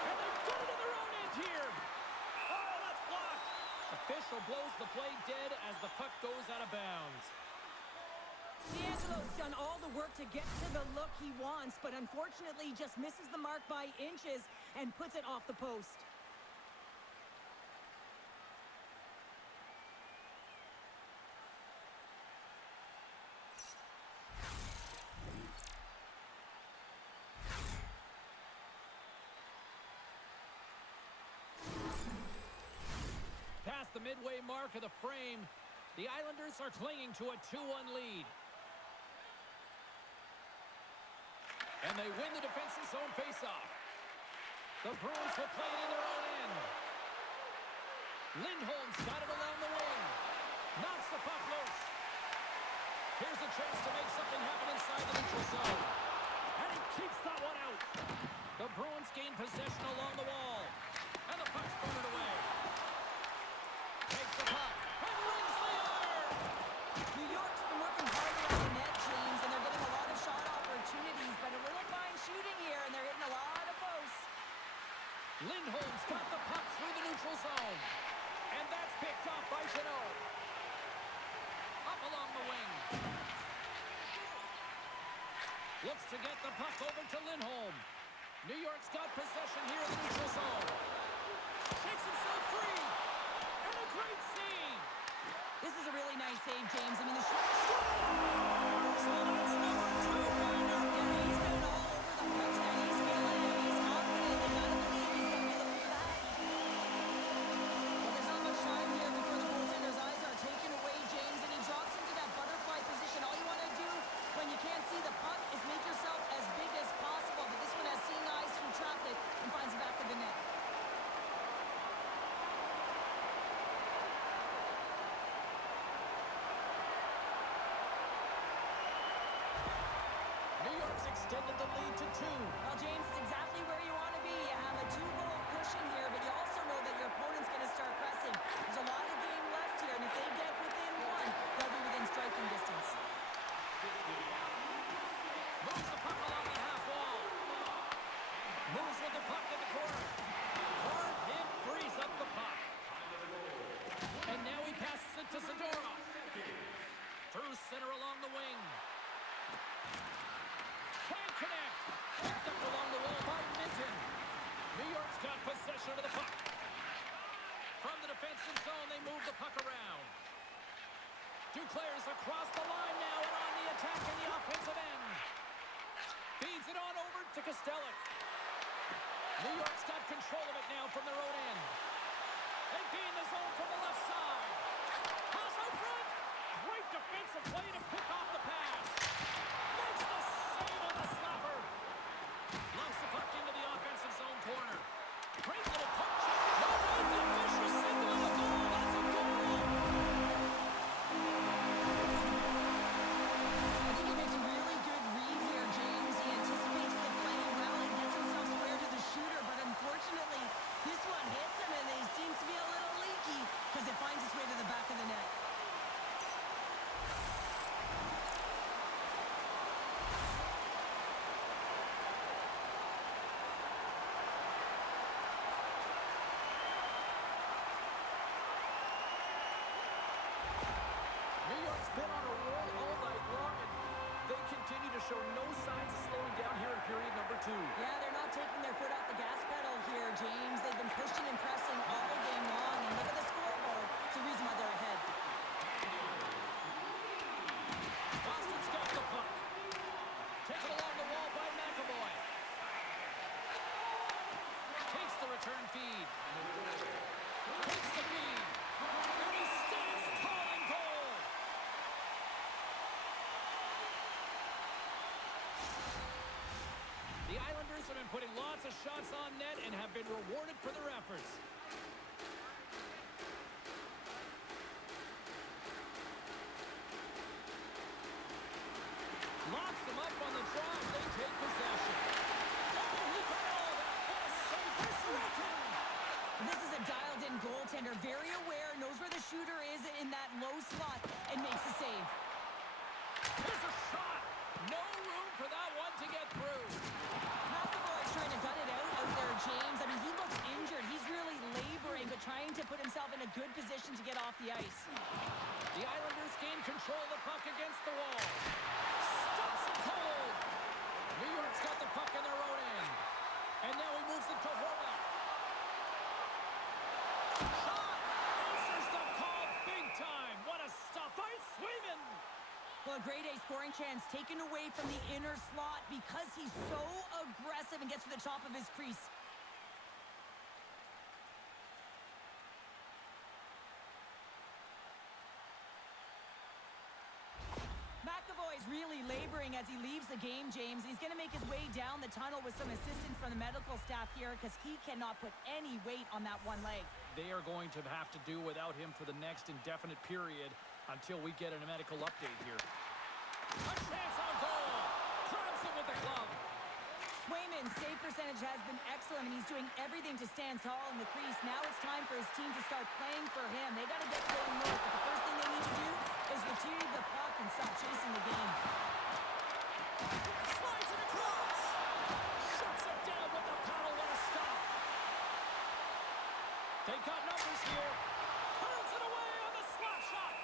And they've got it in their own end here. Oh, that's blocked. Official blows the play dead as the puck goes out of bounds. D'Angelo's done all the work to get to the look he wants, but unfortunately just misses the mark by inches and puts it off the post. Past the midway mark of the frame, the Islanders are clinging to a 2-1 lead. And they win the defensive zone faceoff. The Bruins will play it in their own end. Lindholm's got it along the wing. Knocks the puck loose. Here's a chance to make something happen inside the neutral zone. And he keeps that one out. The Bruins gain possession along the wall. And the puck's booted away. Takes the puck and rings the iron. New York's been working hard around the net, James, and they're getting a lot of shot opportunities, but a little fine shooting here, and they're hitting a lot of posts. Lindholm's got the puck through the neutral zone. And that's picked off by Janot. Up along the wing. Looks to get the puck over to Lindholm. New York's got possession here in the neutral zone. Takes himself free. And a great save. This is a really nice save, James. I mean, the shot... So that's number 2. Yeah, he's been all over the pitch, and he's feeling it. He's confident. They gotta believe he's gonna be looking for that. But there's not much time here before the goaltender's eyes are taken away, James, and he drops into that butterfly position. All you want to do when you can't see the puck is make yourself as big as possible. But this one has seeing eyes through traffic and finds the back of the net. New York's extended the lead to 2. Well, James, it's exactly where you want to be. You have a 2-goal cushion here, but you also know that your opponent's going to start pressing. There's a lot of game left here, and if they get within 1, they'll be within striking distance. Moves the puck along the half wall. Moves with the puck in the corner. Hard hit frees up the puck. And now he passes it to Zadorov. Through center along the wing. Can't connect. Picked up along the wall by Minton. New York's got possession of the puck. From the defensive zone, they move the puck around. Duclair's across the line now and on the attack in the offensive end. Feeds it on over to Kostelic. New York's got control of it now from their own end. They gain the zone from the left side. Pass out front. Great defensive play to pick off the pass. Makes the save on the slapper. Locks the puck into the offensive zone corner. Great little puck check. No, wait, the Fisher signal on a goal. That's a goal. I think he makes a really good read here, James. He anticipates the play well and gets himself square to the shooter, but unfortunately, this one hits him and he seems to be a little leaky because it finds its way to the back of the net. New York's been on a roll all night long, and they continue to show no signs of slowing down here in period number 2. Yeah, they're not taking their foot off the gas pedal here, James. They've been pushing and pressing all game long, and look at the scoreboard. It's the reason why they're ahead. Boston's got the puck. Taken along the wall by McAvoy. Takes the return feed. Takes the feed. And he stands tall in goal. The Islanders have been putting lots of shots on net and have been rewarded for their efforts. Locks them up on the draw as they take possession. Oh, he got all that. What a save by Sorokin. This is a dialed-in goaltender, very aware, knows where the shooter is in that low slot, and makes the save. Here's a shot. No room for that one to get through. McAvoy's trying to gut it out there, James. I mean, he looks injured. He's really laboring, but trying to put himself in a good position to get off the ice. The Islanders gain control of the puck against the wall. Stops it cold. New York's got the puck in their own end. And now he moves it to Horvat. Shot! Answers the call big time. What a stop by Swayman. Well, a grade A scoring chance taken away from the inner slot because he's so aggressive and gets to the top of his crease. McAvoy's really laboring as he leaves the game, James. He's going to make his way down the tunnel with some assistance from the medical staff here because he cannot put any weight on that one leg. They are going to have to do without him for the next indefinite period until we get a medical update here. A chance on goal. Grabs it with the glove. Swayman's save percentage has been excellent, and he's doing everything to stand tall in the crease. Now it's time for his team to start playing for him. They got to get going north, but the first thing they need to do is retrieve the puck and stop chasing the game. Slides it across. Shuts it down with the paddle. What a stop. They got numbers here. Turns it away on the slap shot.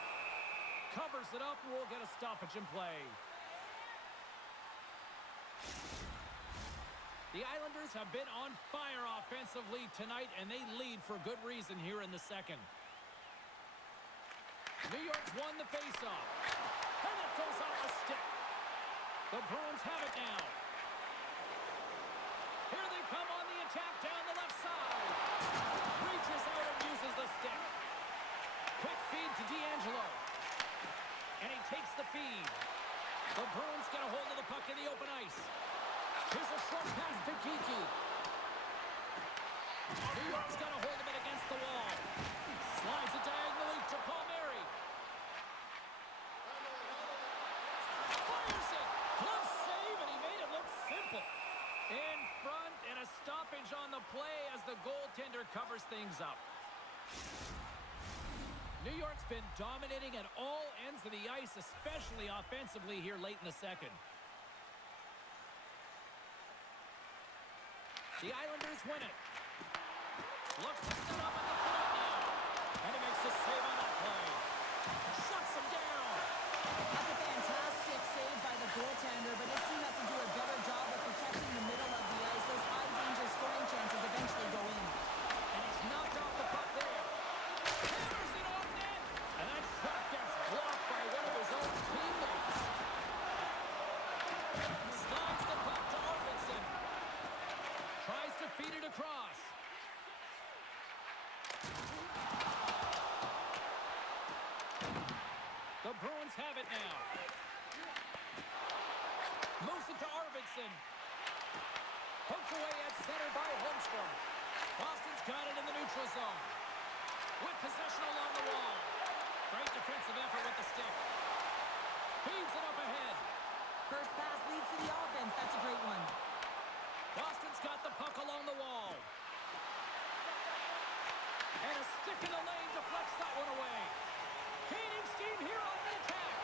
Covers it up. We'll get a stoppage in play. The Islanders have been on fire offensively tonight, and they lead for good reason here in the second. New York's won the faceoff. And it goes off the stick. The Bruins have it now. Here they come on the attack down the left side. Reaches out and uses the stick. Quick feed to D'Angelo. And he takes the feed. The Bruins get a hold of the puck in the open ice. Here's a short pass to Kiki. New York's got a hold of it against the wall. Slides it diagonally to Palmieri. Fires it. Glove save, and he made it look simple. In front, and a stoppage on the play as the goaltender covers things up. New York's been dominating at all ends of the ice, especially offensively here late in the second. The Islanders win it. Looks to set up at the point now. And he makes a save on that play. Shuts him down. That's a fantastic save by the goaltender, but this team has to do a better job of protecting the middle of the ice. Those high-danger scoring chances eventually go in. And he's knocked off the puck there. Hammers it off net. And that shot gets blocked by one of his own teammates. Slides the puck to Arvidsson. Tries to feed it across. The Bruins have it now. Moves it to Arvidsson. Poked away at center by Holmstrom. Boston's got it in the neutral zone. With possession along the wall. Great defensive effort with the stick. Feeds it up ahead. First pass leads to the offense. That's a great one. Boston's got the puck along the wall. And a stick in the lane deflects that one away. Gaining steam here on the attack.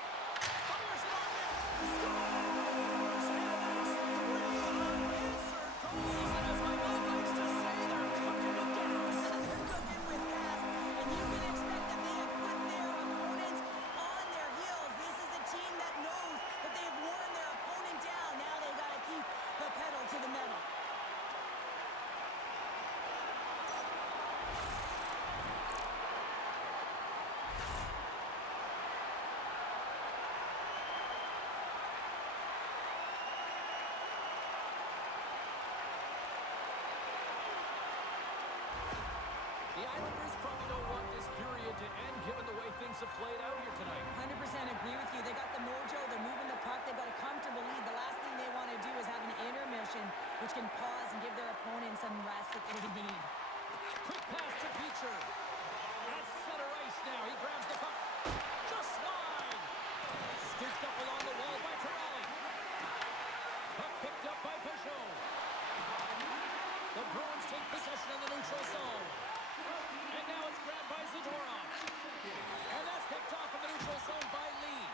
Fires it on net. Scores! And that's 3 unanswered goals. And as my mom likes to say, they're cooking with gas. They're cooking with gas. And you can expect that they have put their opponents on their heels. This is a team that knows that they have worn their opponent down. Now they got to keep the pedal to the metal. The Islanders probably don't want this period to end given the way things have played out here tonight. 100% agree with you. They got the mojo. They're moving the puck. They've got a comfortable lead. The last thing they want to do is have an intermission, which can pause and give their opponents some rest that they need. Quick pass to Beecher. At center ice now. He grabs the puck. Just wide. Scooped up along the wall by Corrali. Puck picked up by Peugeot. The Bruins take possession in the neutral zone. And now it's grabbed by Zadorov. And that's picked off in the neutral zone by Lee.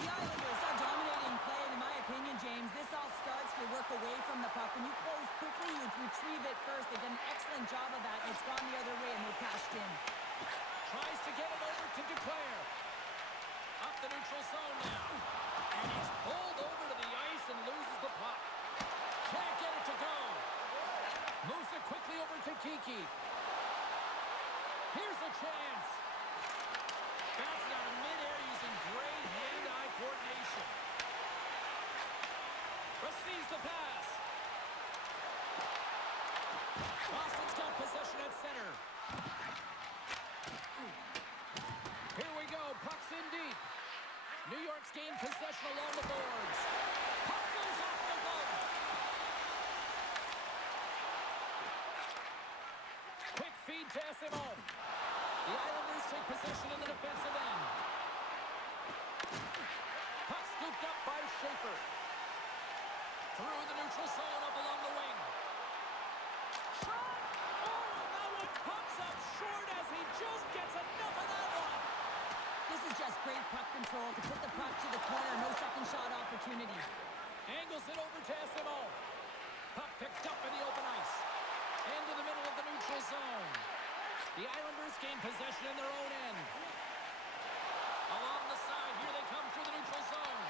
The Islanders are dominating play, and in my opinion, James, this all starts to work away from the puck. When you close quickly, you retrieve it first. They've done an excellent job of that, and it's gone the other way, and they cashed in. Tries to get it over to Duclair. Up the neutral zone now. And he's pulled over to the ice and loses the puck. Can't get it to go. Moves it quickly over to Kiki. Here's a chance. Bouncing out of midair using great hand-eye coordination. Receives the pass. Boston's got possession at center. Here we go. Puck's in deep. New York's gained possession along the boards. Puck goes off the glove. Quick feed to SMO. The Islanders take possession in the defensive end. Puck scooped up by Schaefer. Through the neutral zone up along the wing. Shot! Oh, and that one comes up short as he just gets enough of that one. This is just great puck control to put the puck to the corner. No second shot opportunity. Angles it over to SMO. Puck picked up in the open ice. Into the middle of the neutral zone. The Islanders gain possession in their own end. Along the side, here they come through the neutral zone.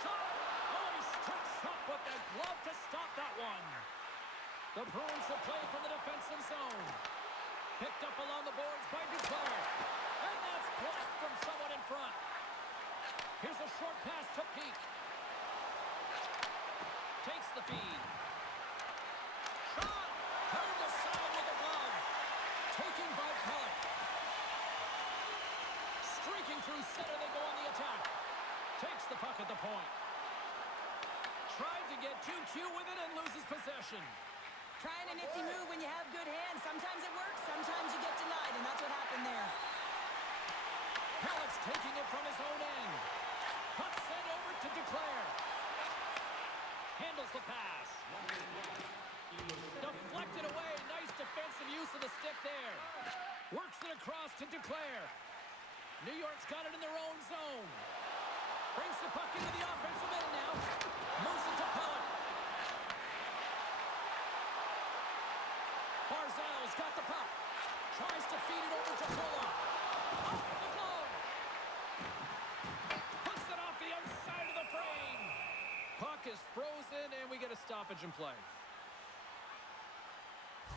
Shot! Oh, he strips up with the glove to stop that one. The Bruins will play from the defensive zone. Picked up along the boards by Duclair. And that's blocked from someone in front. Here's a short pass to Peak. Takes the feed. Shot! Turned aside with the glove. Taken by Pellick. Streaking through center, they go on the attack. Takes the puck at the point. Tried to get too cute with it and loses possession. Trying a nifty move when you have good hands. Sometimes it works, sometimes you get denied, and that's what happened there. Pellick's taking it from his own end. Puck sent over to Duclair. Handles the pass. Deflected away. Nice defensive use of the stick there. Works it across to Duclair. New York's got it in their own zone. Brings the puck into the offensive end now. Moves it to Pellick. Barzal's got the puck. Tries to feed it over to Fuller. Off the glove. Puts it off the outside of the frame. Puck is frozen, and we get a stoppage in play.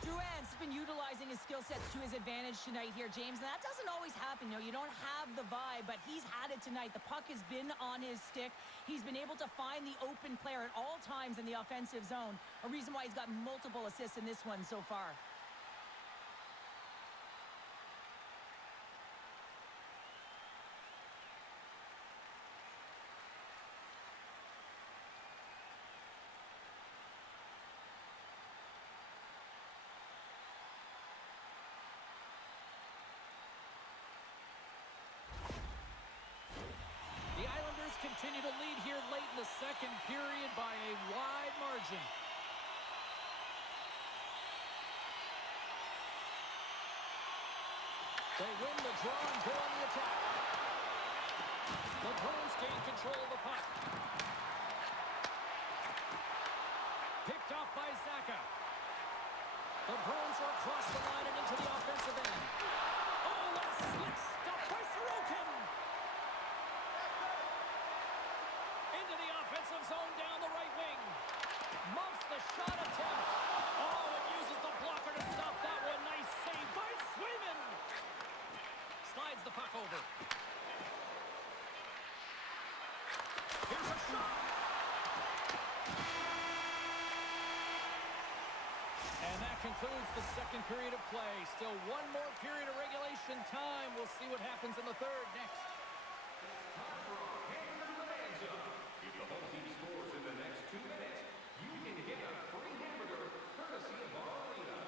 Drouin's been utilizing his skill sets to his advantage tonight here, James, and that doesn't always happen. You don't have the vibe, but he's had it tonight. The puck has been on his stick. He's been able to find the open player at all times in the offensive zone, a reason why he's got multiple assists in this one so far. continue to lead here late in the second period by a wide margin. They win the draw and go on the attack. The Bruins gain control of the puck. Picked off by Zaka. The Bruins are across the line and into the offensive end. Oh, what a slick stop by Sorokin! Into the offensive zone down the right wing. Muffs the shot attempt. Oh, and uses the blocker to stop that one. Nice save by Swayman. Slides the puck over. Here's a shot. And that concludes the second period of play. Still one more period of regulation time. We'll see what happens in the third next. If the home team scores in the next 2 minutes, you can get a free hamburger courtesy of our arena.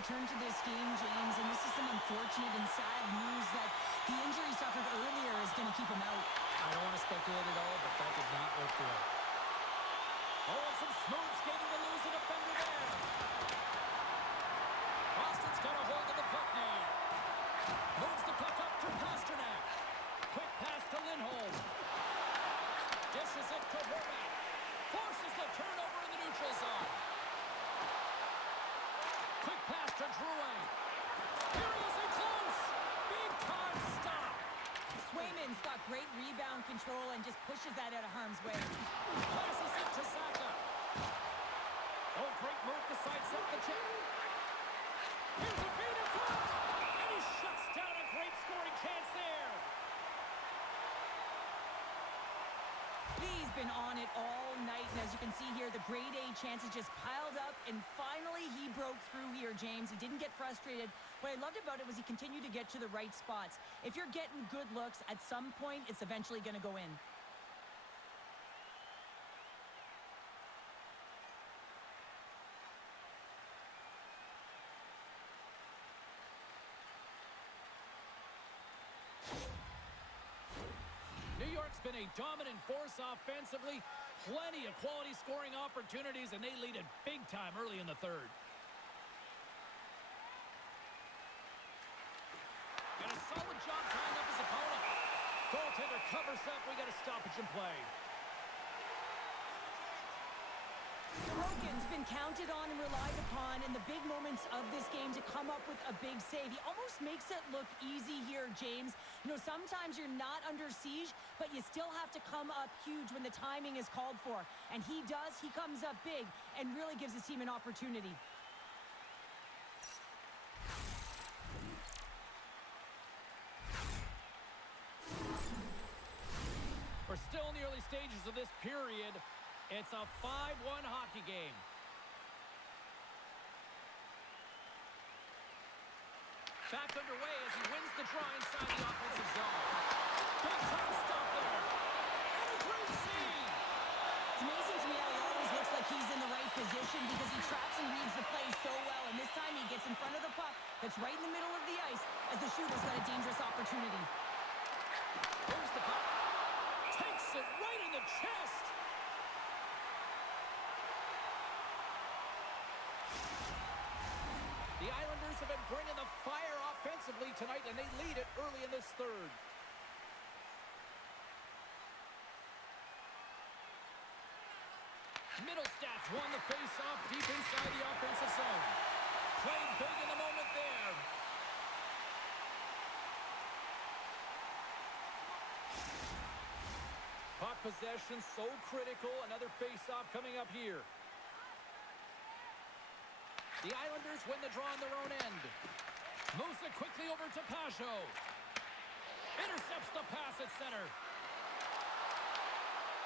Return to this game, James, and this is some unfortunate and sad news that the injury suffered earlier is going to keep him out. I don't want to speculate at all, but that did not look good. Oh, and some smooth skating to lose a defender there. Boston's got a hold of the puck now. Moves the puck up to Pasternak. Quick pass to Lindholm. Dishes it to Horvath. Forces the turnover in the neutral zone. Quick pass to Drouin. Here he is in close. Big time stop. Swayman's got great rebound control and just pushes that out of harm's way. Passes it to Zaka. Oh, great move to sidestep the check. Here's a feed in front. And he shuts down a great scoring chance there. He's been on it all night, and as you can see here, the grade A chances just piled up, and finally he broke through here, James. He didn't get frustrated. What I loved about it was he continued to get to the right spots. If you're getting good looks, at some point, it's eventually going to go in. been a dominant force offensively. Plenty of quality scoring opportunities, and they lead it big time early in the third. And a solid job tying up his opponent. Goaltender covers up. We got a stoppage in play. Sorokin's been counted on and relied upon in the big moments of this game to come up with a big save. He almost makes it look easy here, James. You know, sometimes you're not under siege, but you still have to come up huge when the timing is called for. And he does. He comes up big and really gives his team an opportunity. We're still in the early stages of this period. It's a 5-1 hockey game. Back underway as he wins the draw inside the offensive zone. Big time stop there. And a great save. It's amazing to me how he always looks like he's in the right position because he tracks and reads the play so well. And this time he gets in front of the puck that's right in the middle of the ice as the shooter's got a dangerous opportunity. Here's the puck. Takes it right in the chest. The Islanders have been bringing the fire offensively tonight, and they lead it early in this third. Middlestats won the face-off deep inside the offensive zone. Played big in the moment there. Puck possession so critical. Another face-off coming up here. The Islanders win the draw on their own end. Moves it quickly over to Pajot. Intercepts the pass at center.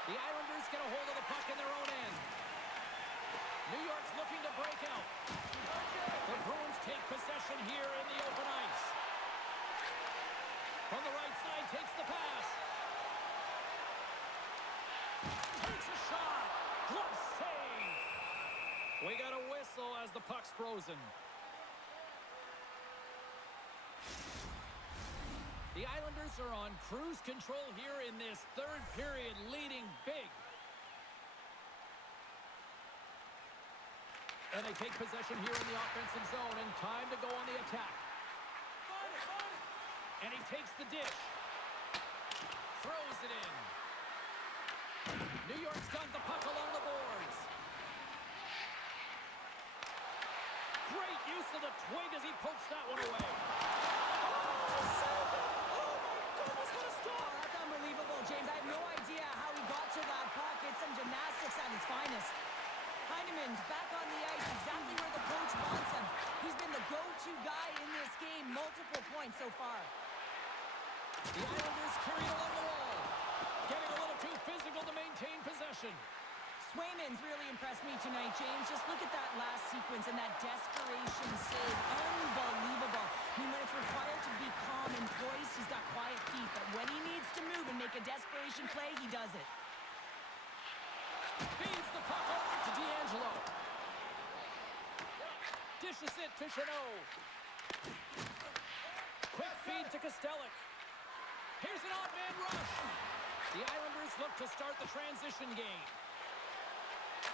The Islanders get a hold of the puck in their own end. New York's looking to break out. The Bruins take possession here in the open ice. From the right side, takes the pass. Takes a shot. Glove save. We got a whistle as the puck's frozen. The Islanders are on cruise control here in this third period, leading big. And they take possession here in the offensive zone, and time to go on the attack. And he takes the dish. Throws it in. New York's got the puck along the boards. Great use of the twig as he pokes that one away. Oh, saved it! Oh, my goodness, what a stop! Oh, that's unbelievable, James. I have no idea how he got to that puck. It's some gymnastics at its finest. Heineman's back on the ice, exactly where the coach wants him. He's been the go-to guy in this game, multiple points so far. The Islanders carry it along the wall. Getting a little too physical to maintain possession. Swayman's really impressed me tonight, James. Just look at that last sequence and that desperation save. Unbelievable. I mean, when it's required to be calm and poised, he's got quiet feet. But when he needs to move and make a desperation play, he does it. Feeds the puck over to D'Angelo. Dishes it to Chanot. Quick feed to Kostelic. Here's an odd man rush. The Islanders look to start the transition game.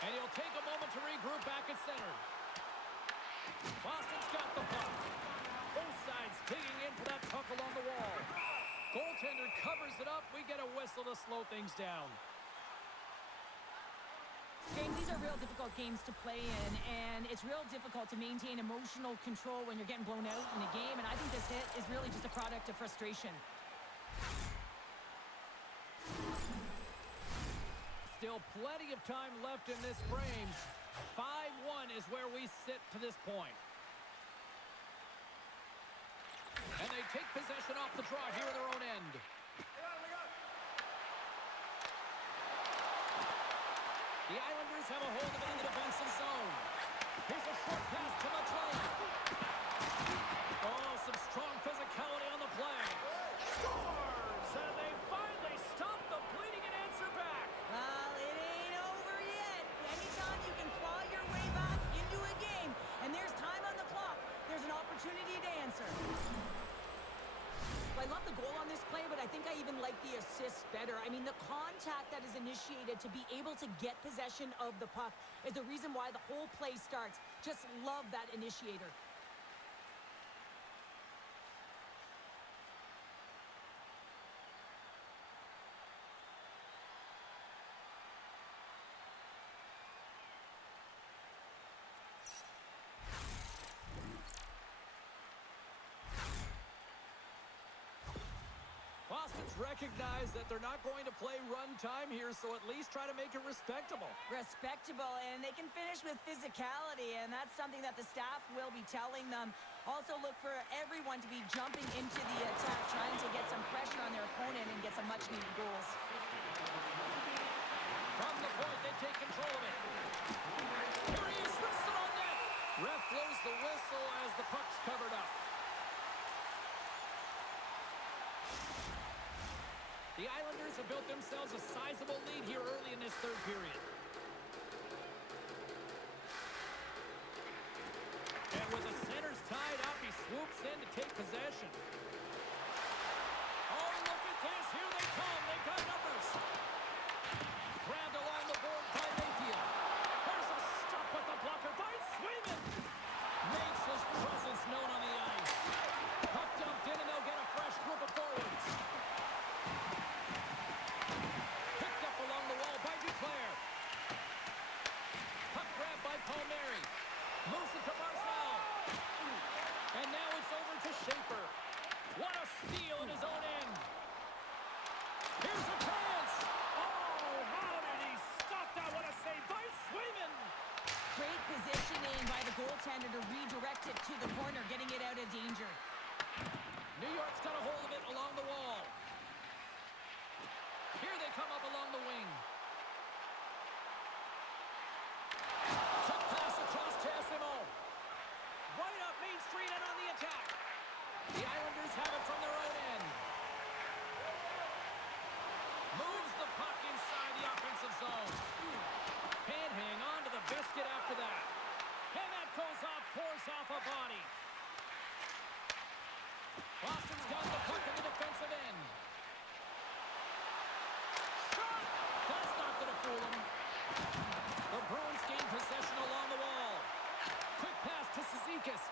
And he'll take a moment to regroup back at center. Boston's got the puck. Both sides digging in for that puck along the wall. Goaltender covers it up. We get a whistle to slow things down. James, these are real difficult games to play in, and it's real difficult to maintain emotional control when you're getting blown out in a game, and I think this hit is really just a product of frustration. Still plenty of time left in this frame. 5-1 is where we sit to this point. And they take possession off the draw here in their own end. The Islanders have a hold of it in the defensive zone. Here's a short pass to McLean. Oh, some strong physicality on the play. Scores! And they finally stop the bleeding and answer back. Well, it ain't over yet. Anytime you can claw your way back into a game, and there's time on the clock, there's an opportunity to answer. I love the goal on this play, but I think I even like the assist assists better. I mean, the contact that is initiated to be able to get possession of the puck is the reason why the whole play starts. Just love that initiator. Boston's recognized that they're not going to play run time here, so at least try to make it respectable. Respectable, and they can finish with physicality, and that's something that the staff will be telling them. Also look for everyone to be jumping into the attack, trying to get some pressure on their opponent and get some much-needed goals. From the point, they take control of it. Here he is, wristed on net. Ref blows the whistle as the puck's covered up. The Islanders have built themselves a sizable lead here early in this third period. And with the centers tied up, he swoops in to take possession. Oh, look at this. Here they come. They've got numbers. Grabbed along the board by Mayfield. There's a stop with the blocker by Swayman. Makes his presence known on the ice. Puck dumped in, and they'll get a fresh group of forwards. Along the wall by Duclair. Puck grabbed by Palmieri. Moves it to Barzal. And now it's over to Schaefer. What a steal in his own end. Here's a chance. Oh, how did he stop that? What a save by Swayman. Great positioning by the goaltender to redirect it to the corner, getting it out of danger. New York's got a hold of it along the wall. Here they come up along the wing. Quick pass across to SMO. Right up Main Street and on the attack. The Islanders have it from their own end. Moves the puck inside the offensive zone. Can't hang on to the biscuit after that. And that goes off, pours off a body. Boston's got the puck in the defensive end. That's not going to fool him. The Bruins gain possession along the wall. Quick pass to Cizikas.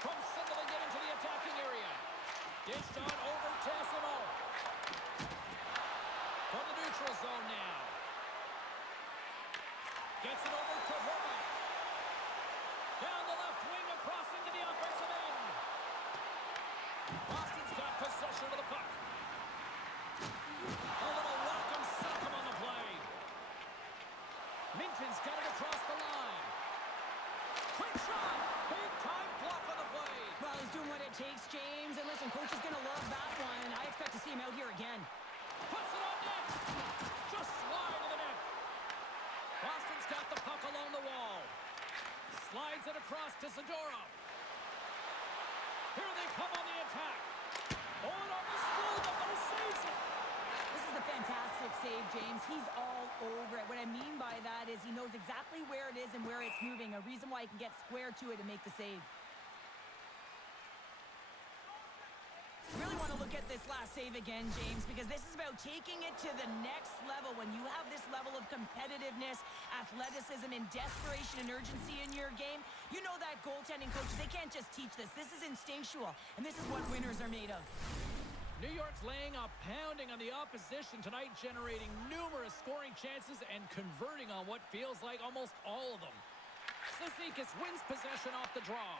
From Sunderland get into the attacking area. Dished on over to Simo. From the neutral zone now. Gets it over to Horvat. Down the left wing across into the offensive end. Boston's got possession of the puck. A little welcome sock'em on the play. Minton's got it across the line. Quick shot. Big time block on the play. Well, he's doing what it takes, James. And listen, coach is going to love that one. I expect to see him out here again. Puts it on net. Just slide to the net. Boston's got the puck along the wall. Slides it across to Zadorov. Here they come on the attack. Oh, and on the steal, but he saves it. This is a fantastic save, James. He's all over it. What I mean by that is he knows exactly where it is and where it's moving. A reason why he can get square to it and make the save. Really want to look at this last save again, James, because this is about taking it to the next level. When you have this level of competitiveness, athleticism, and desperation and urgency in your game, you know that goaltending coaches, they can't just teach this. This is instinctual, and this is what winners are made of. New York's laying a pounding on the opposition tonight, generating numerous scoring chances and converting on what feels like almost all of them. Cizikas wins possession off the draw.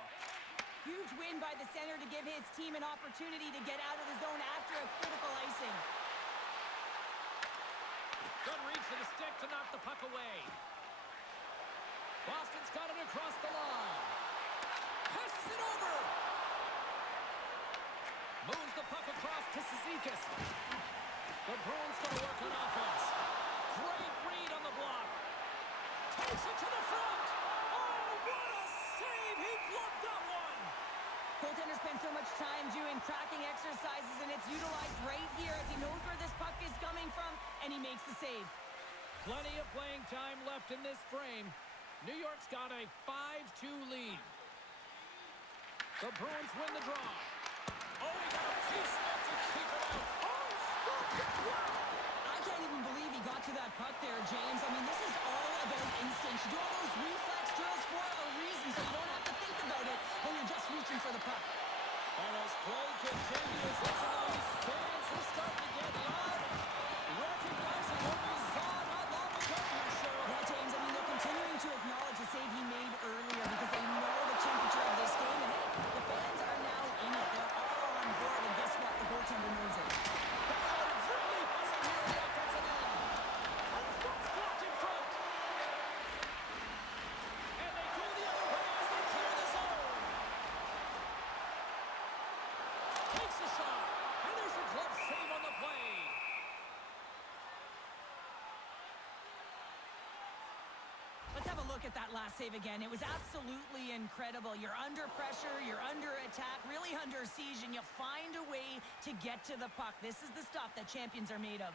Huge win by the center to give his team an opportunity to get out of the zone after a critical icing. Good reach for the stick to knock the puck away. Boston's got it across the line. Passes it over. Moves the puck across to Cizikas. The Bruins going to work on offense. Great read on the block. Takes it to the front. Oh, what a save. He gloved that one. Goaltender spends so much time doing tracking exercises, and it's utilized right here as he knows where this puck is coming from, and he makes the save. Plenty of playing time left in this frame. New York's got a 5-2 lead. The Bruins win the draw. Oh, he got a piece of it to keep it out. Oh, I can't even believe he got to that puck there, James. I mean, this is all about instinct. You do all those reflex drills for a reason, so you don't have to think about it when you're just reaching for the puck. And as play continues, listen to these fans. They're starting to get loud, recognizing what we saw not long ago here, Cheryl. Yeah, James, I mean, they're continuing to acknowledge the save he made earlier because they know the temperature of this game. And, hey, the fans are now in it. They're all on board, and guess what? The goaltender knows it. They are really buzzing here on the offensive end. And puck's blocked in front. And they go the other way as they clear the zone. Takes a shot. And there's a glove save on the play. Let's have a look at that last save again. It was absolutely incredible. You're under pressure, you're under attack, really under siege, and you find a way to get to the puck. This is the stuff that champions are made of.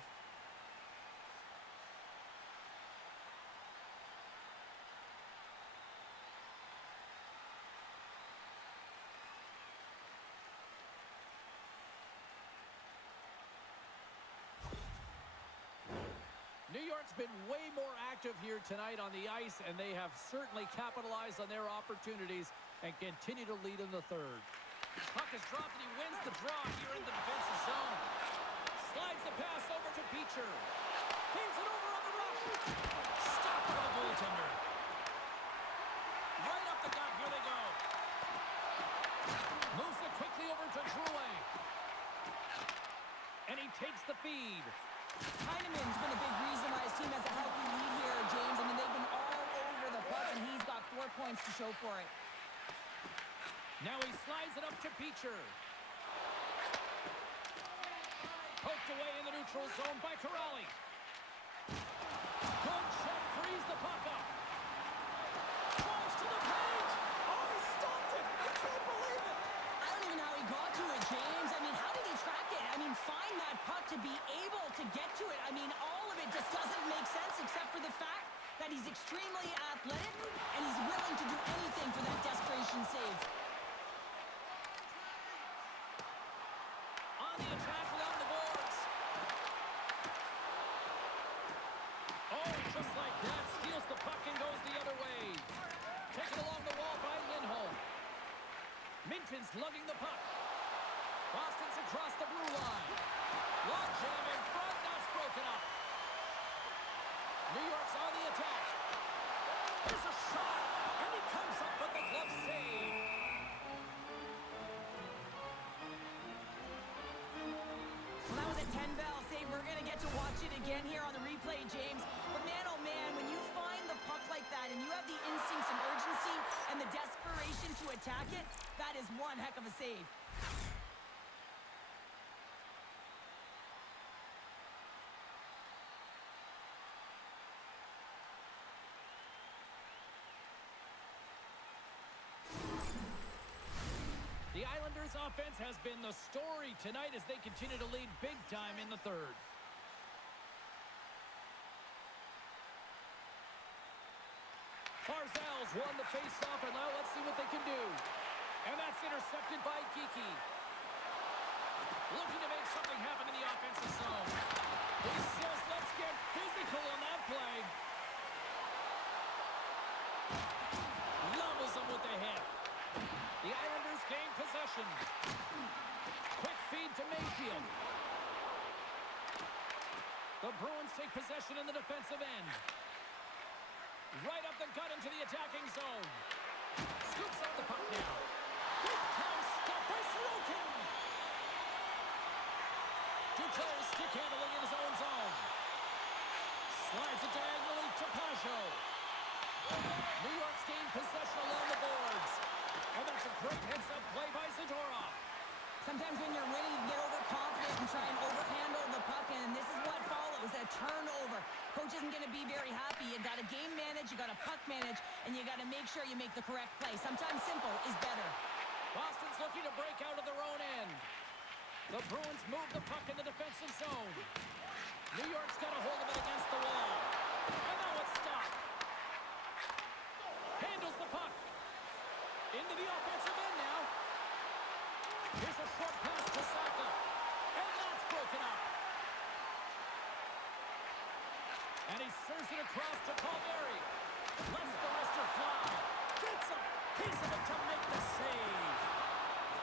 New York's been way more active here tonight on the ice, and they have certainly capitalized on their opportunities and continue to lead in the third. Puck is dropped, and he wins the draw here in the defensive zone. Slides the pass over to Beecher. Feeds it over on the rush. Stopped by the goaltender. Right up the gut, here they go. Moves it quickly over to Drouin. And he takes the feed. Heineman's been a big reason why his team has a healthy lead here, James. I mean, they've been all over the puck, and he's got 4 points to show for it. Now he slides it up to Beecher. Poked away in the neutral zone by Corrali. Good check, frees the puck up. Drives to the paint. Oh, he stopped it. I can't believe it. I don't even know how he got to it, James. I mean, how did he track it? I mean, find that puck to be able to get to it. I mean, all of it just doesn't make sense except for the fact that he's extremely athletic and he's willing to do anything for that desperation save. On the attack along the boards. Oh, just like that, steals the puck and goes the other way. Taken along the wall by Lindholm. Minton's lugging the puck. Boston's across the blue line. Long jam in front, that's broken up. New York's on the attack. There's a shot, and he comes up with the glove save. Well, that was a 10-bell save. We're going to get to watch it again here on the replay, James. But man, oh man, when you find the puck like that and you have the instincts and urgency and the desperation to attack it, that is one heck of a save. The Islanders' offense has been the story tonight as they continue to lead big time in the third. Barzal's won the face-off, and now let's see what they can do. And that's intercepted by Geekie. Looking to make something happen in the offensive zone. He says, let's get physical on that play. Levels them with the hit. The Islanders gain possession. Quick feed to Mayfield. The Bruins take possession in the defensive end. Right up the gut into the attacking zone. Scoops up the puck now. Big time stop by Sorokin. Duclair stick handling in his own zone. Slides it diagonally to Pajot. New York's gained possession along the boards. And that's a great heads-up play by Zadorov. Sometimes when you're winning, you get overconfident and try and overhandle the puck, and this is what follows, a turnover. Coach isn't going to be very happy. You got to game manage, you got to puck manage, and you got to make sure you make the correct play. Sometimes simple is better. Boston's looking to break out of their own end. The Bruins move the puck in the defensive zone. New York's got a hold of it against the wall. And now it's stopped. Handles the puck. Into the offensive end now. Here's a short pass to Saka. And that's broken up. And he serves it across to Palmieri. Lets the wrister fly. Gets a piece of it to make the save.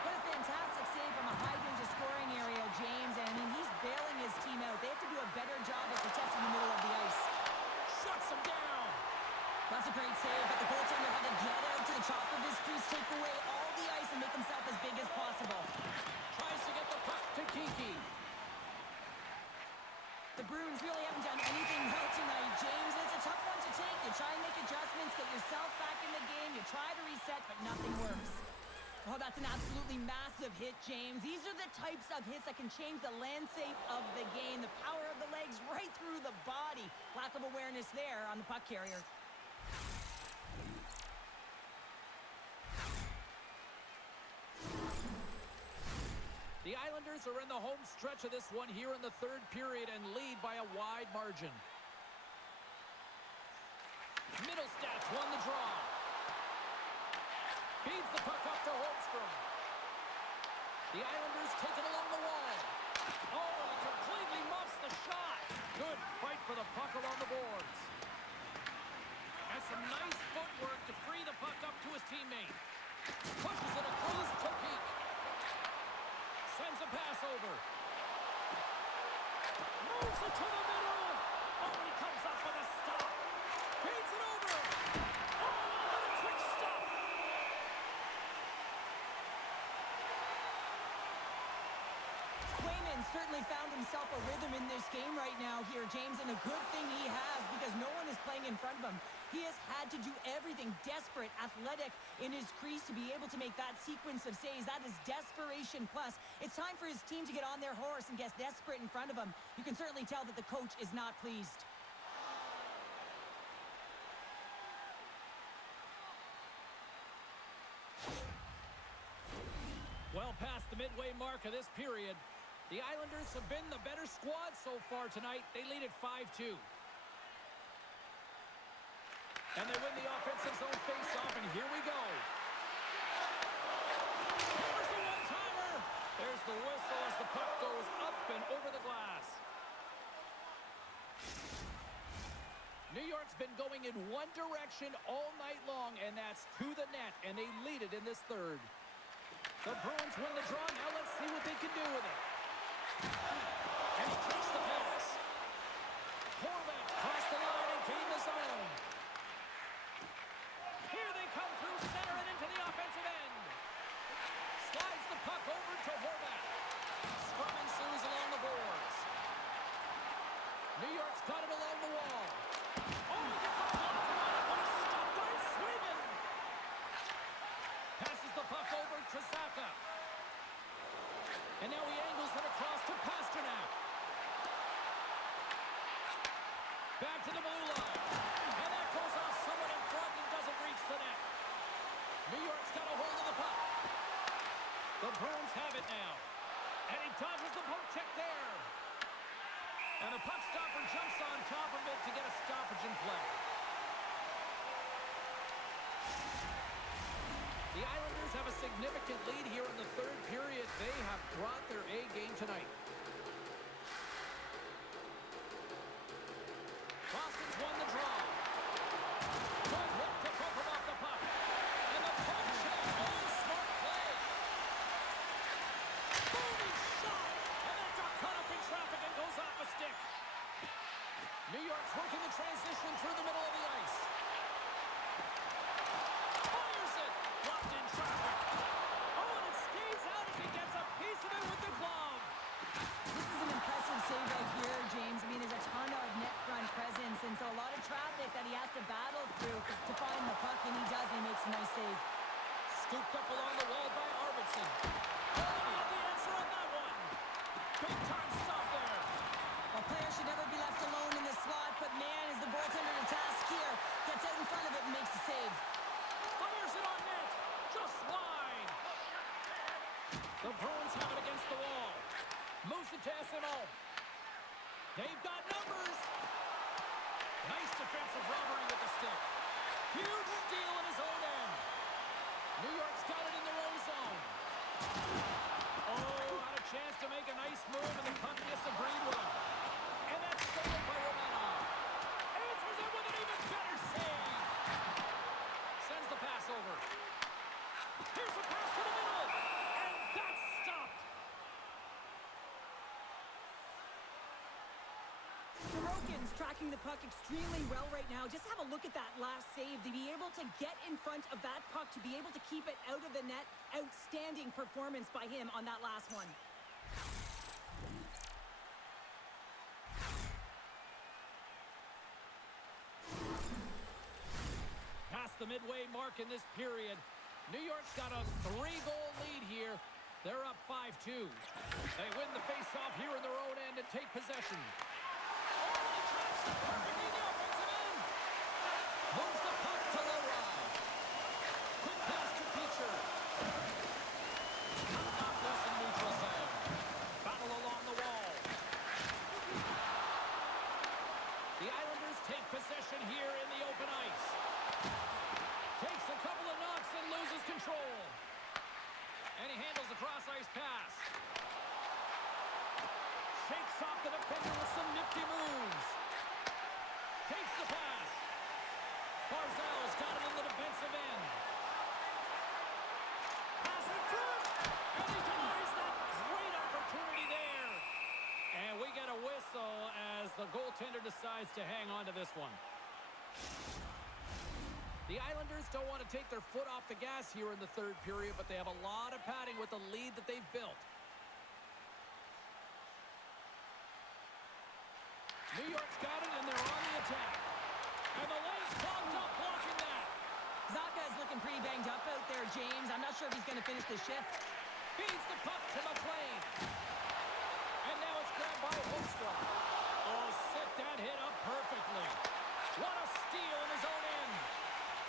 What a fantastic save from a high-danger scoring area, James. And, I mean, he's bailing his team out. They have to do a better job of protecting the middle of the ice. Shuts him down. That's a great save, but the goaltender had to get out to the top of his crease, take away all the ice, and make himself as big as possible. Tries to get the puck to Kiki. The Bruins really haven't done anything well tonight, James. It's a tough one to take. You try and make adjustments, get yourself back in the game. You try to reset, but nothing works. Oh, that's an absolutely massive hit, James. These are the types of hits that can change the landscape of the game. The power of the legs right through the body. Lack of awareness there on the puck carrier. The Islanders are in the home stretch of this one here in the third period and lead by a wide margin. Middlestats won the draw. Feeds the puck up to Holmstrom. The Islanders take it along the wall. Oh, and he completely muffs the shot. Good fight for the puck along the boards. Has some nice footwork to free the puck up to his teammate. Pushes it across to Peak. Sends a pass over. Moves it to the middle. Oh, he comes up with a stop. Feeds it over. Oh, and another quick stop. Swayman certainly found himself a rhythm in this game right now here, James, and a good thing he has because no one is playing in front of him. He has had to do everything, desperate, athletic in his crease to be able to make that sequence of saves. That is desperation plus. It's time for his team to get on their horse and get desperate in front of him. You can certainly tell that the coach is not pleased. Well past the midway mark of this period, the Islanders have been the better squad so far tonight. They lead at 5-2. And they win the offensive zone face-off, and here we go. Here's the one-timer. There's the whistle as the puck goes up and over the glass. New York's been going in one direction all night long, and that's to the net, and they lead it in this third. The Bruins win the draw. Now let's see what they can do with it. And he takes the pass. Horvat crossed the line and gained the zone. Here they come through center and into the offensive end. Slides the puck over to Horvat. Scrum ensues along the boards. New York's got it along the wall. Oh, he gets a block on it. What a stop by Swayman. Passes the puck over to Saka. And now he angles it across to Pasternak. Back to the blue line. And that goes off someone in front and doesn't reach the net. New York's got a hold of the puck. The Bruins have it now. And he dodges the poke check there. And the puck stopper jumps on top of it to get a stoppage in play. The Islanders have a significant lead here in the third period. They have brought their A game tonight. Boston's won the draw. Good hit to poke him off the puck. And the puck check. Oh, smart play. Booming shot. And that got caught up in traffic and goes off a stick. New York's working the transition through the middle of the ice. Fires it. Blocked in traffic. Oh, and it stays out as he gets a piece of it with the glove. This is an impressive save right here, James. I mean, there's a ton of net front presence, and so a lot of traffic that he has to battle through to find the puck, and he does, and he makes a nice save. Scooped up along the wall by Arvidsson. Oh, he had the answer on that one. Big time stop there. A player should never be left alone in the slot, but man, is the goaltender to task here. Gets out in front of it and makes the save. Fires it on net. Just wide. The Bruins have it against the wall. Moves it to SMO. They've got numbers. Nice defensive robbery with the stick. Huge steal in his own end. New York's got it in their own zone. Oh, had a chance to make a nice move, and the puck disagreed with him. And that's stolen by Romanov. Better save. Sends the pass over. Here's a pass to the middle. And that's stopped. Sorokin's tracking the puck extremely well right now. Just have a look at that last save. To be able to get in front of that puck, to be able to keep it out of the net. Outstanding performance by him on that last one. Past the midway mark in this period. New York's got a 3-goal lead here. They're up 5-2. They win the face-off here in their own end and take possession. Perfectly in the offensive end. Moves the puck to Leroy. Quick pass to Peacher. Knocked off loose in neutral zone. Battle along the wall. The Islanders take possession here in the open ice. Takes a couple of knocks and loses control. And he handles the cross-ice pass. Shakes off the defender with some nifty moves. Takes the pass. Barzal's got it in the defensive end. Pass in front. And he denies that great opportunity there. And we get a whistle as the goaltender decides to hang on to this one. The Islanders don't want to take their foot off the gas here in the third period, but they have a lot of padding with the lead that they've built. New York's got it, and they're on the attack. And the lane's clogged up, blocking that. Zacha is looking pretty banged up out there, James. I'm not sure if he's going to finish the shift. Feeds the puck to McLean. And now it's grabbed by Holmstrom. Oh, set that hit up perfectly. What a steal in his own end.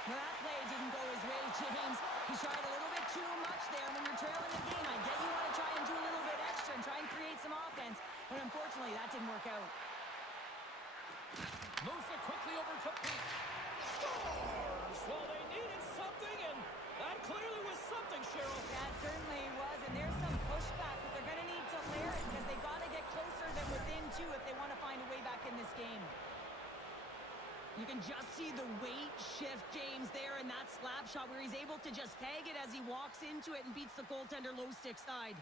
Now that play didn't go his way, James. He tried a little bit too much there. When you're trailing the game, I get you want to try and do a little bit extra and try and create some offense. But unfortunately, that didn't work out. Moves it quickly over to Pete. Scores! Well, they needed something, and that clearly was something, Cheryl. That certainly was, and there's some pushback, but they're going to need to layer it because they've got to get closer than within two if they want to find a way back in this game. You can just see the weight shift, James, there in that slap shot where he's able to just tag it as he walks into it and beats the goaltender low stick side.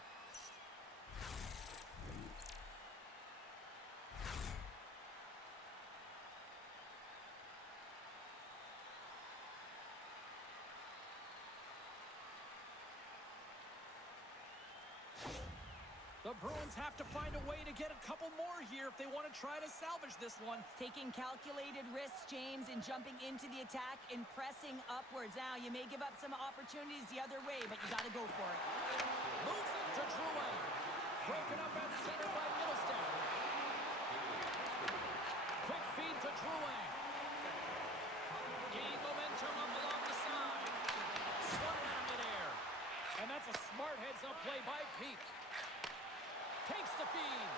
The Bruins have to find a way to get a couple more here if they want to try to salvage this one. Taking calculated risks, James, in jumping into the attack and pressing upwards. Now, you may give up some opportunities the other way, but you got to go for it. Moves it to Drouin. Broken up at center by Middlestat. Quick feed to Drouin. Gain momentum up along the side. Swung out of midair. And that's a smart heads-up play by Peak. Takes the feed.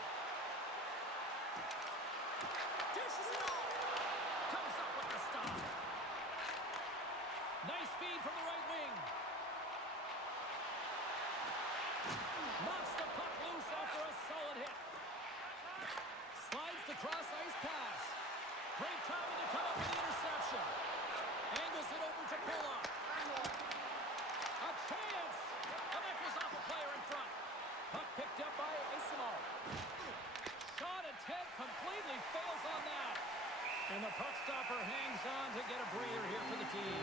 Dishes it off. Comes up with the stop. Nice feed from the right wing. Knocks the puck loose after a solid hit. Slides the cross-ice pass. Great timing to come up with the interception. Angles it over to Pulock. A chance. And that goes off a player in front. Puck picked up by Isimov. Shot attempt completely fails on that. And the puck stopper hangs on to get a breather here for the team.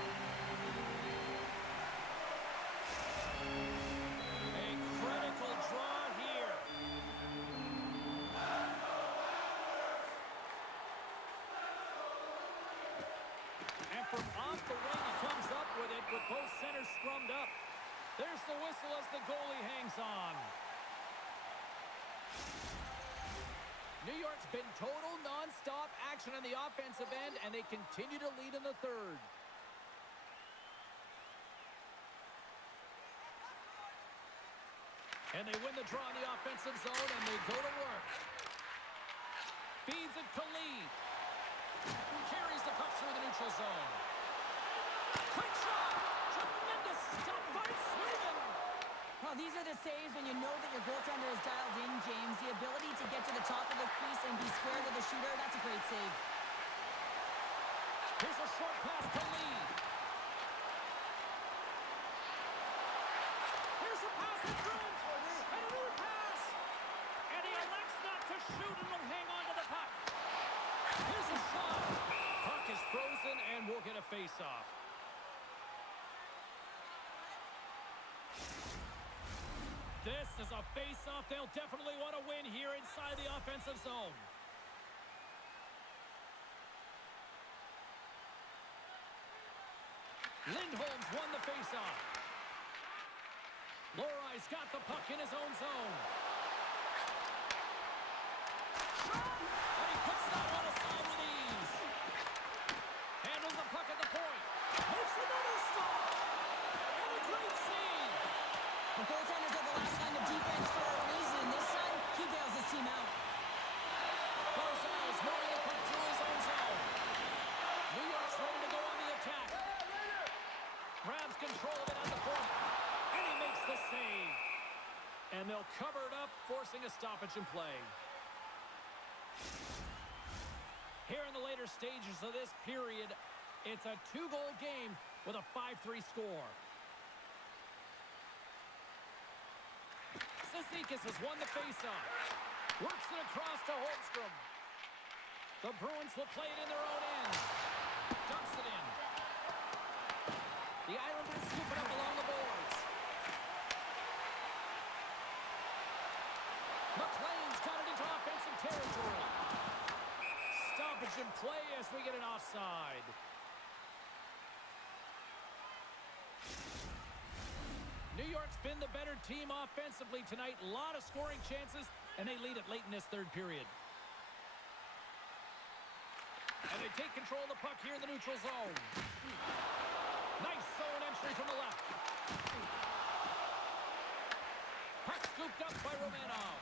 A critical draw here. And from off the wing, he comes up with it with both centers scrummed up. There's the whistle as the goalie hangs on. New York's been total non-stop action on the offensive end, and they continue to lead in the third. And they win the draw in the offensive zone, and they go to work. Feeds it to Lee. Carries the puck through the neutral zone. Quick shot! Tremendous stop by Sweden! Well, these are the saves when you know that your goaltender is dialed in, James. The ability to get to the top of the crease and be square to the shooter, that's a great save. Here's pass to Lee. Here's a pass to Trent. And another pass. And he elects not to shoot and will hang on to the puck. Here's a shot. Puck is frozen and we'll get a face-off. This is a face-off they'll definitely want to win here inside the offensive zone. Lindholm's won the face-off. Lorai's got the puck in his own zone. Shot! And he puts that one aside with ease. Handles the puck at the point. Makes another stop. And a great save. The goaltenders are the last line of defense for a reason. This time, he bails his team out. Barzal's moving the puck through his own zone. New York's ready to go on the attack. Grabs control of it at the point. And he makes the save. And they'll cover it up, forcing a stoppage in play. Here in the later stages of this period, it's a 2-goal game with a 5-3 score. Cizikas has won the faceoff. Works it across to Holmstrom. The Bruins will play it in their own end. Dumps it in. The Islanders scoop it up along the boards. McLean's got it into offensive territory. Stoppage in play as we get an offside. New York's been the better team offensively tonight. A lot of scoring chances, and they lead it late in this third period. And they take control of the puck here in the neutral zone. Nice zone entry from the left. Puck scooped up by Romanov.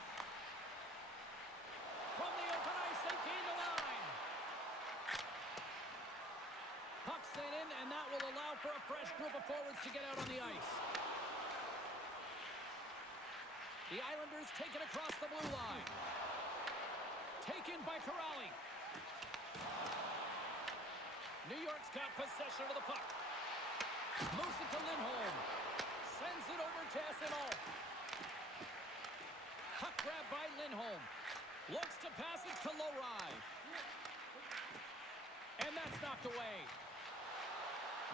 From the open ice, they gain the line. Puck sent in, and that will allow for a fresh group of forwards to get out on the ice. The Islanders take it across the blue line. Taken by Corrali. New York's got possession of the puck. Moves it to Lindholm. Sends it over to SNO. Puck grab by Lindholm. Looks to pass it to Lorai. And that's knocked away.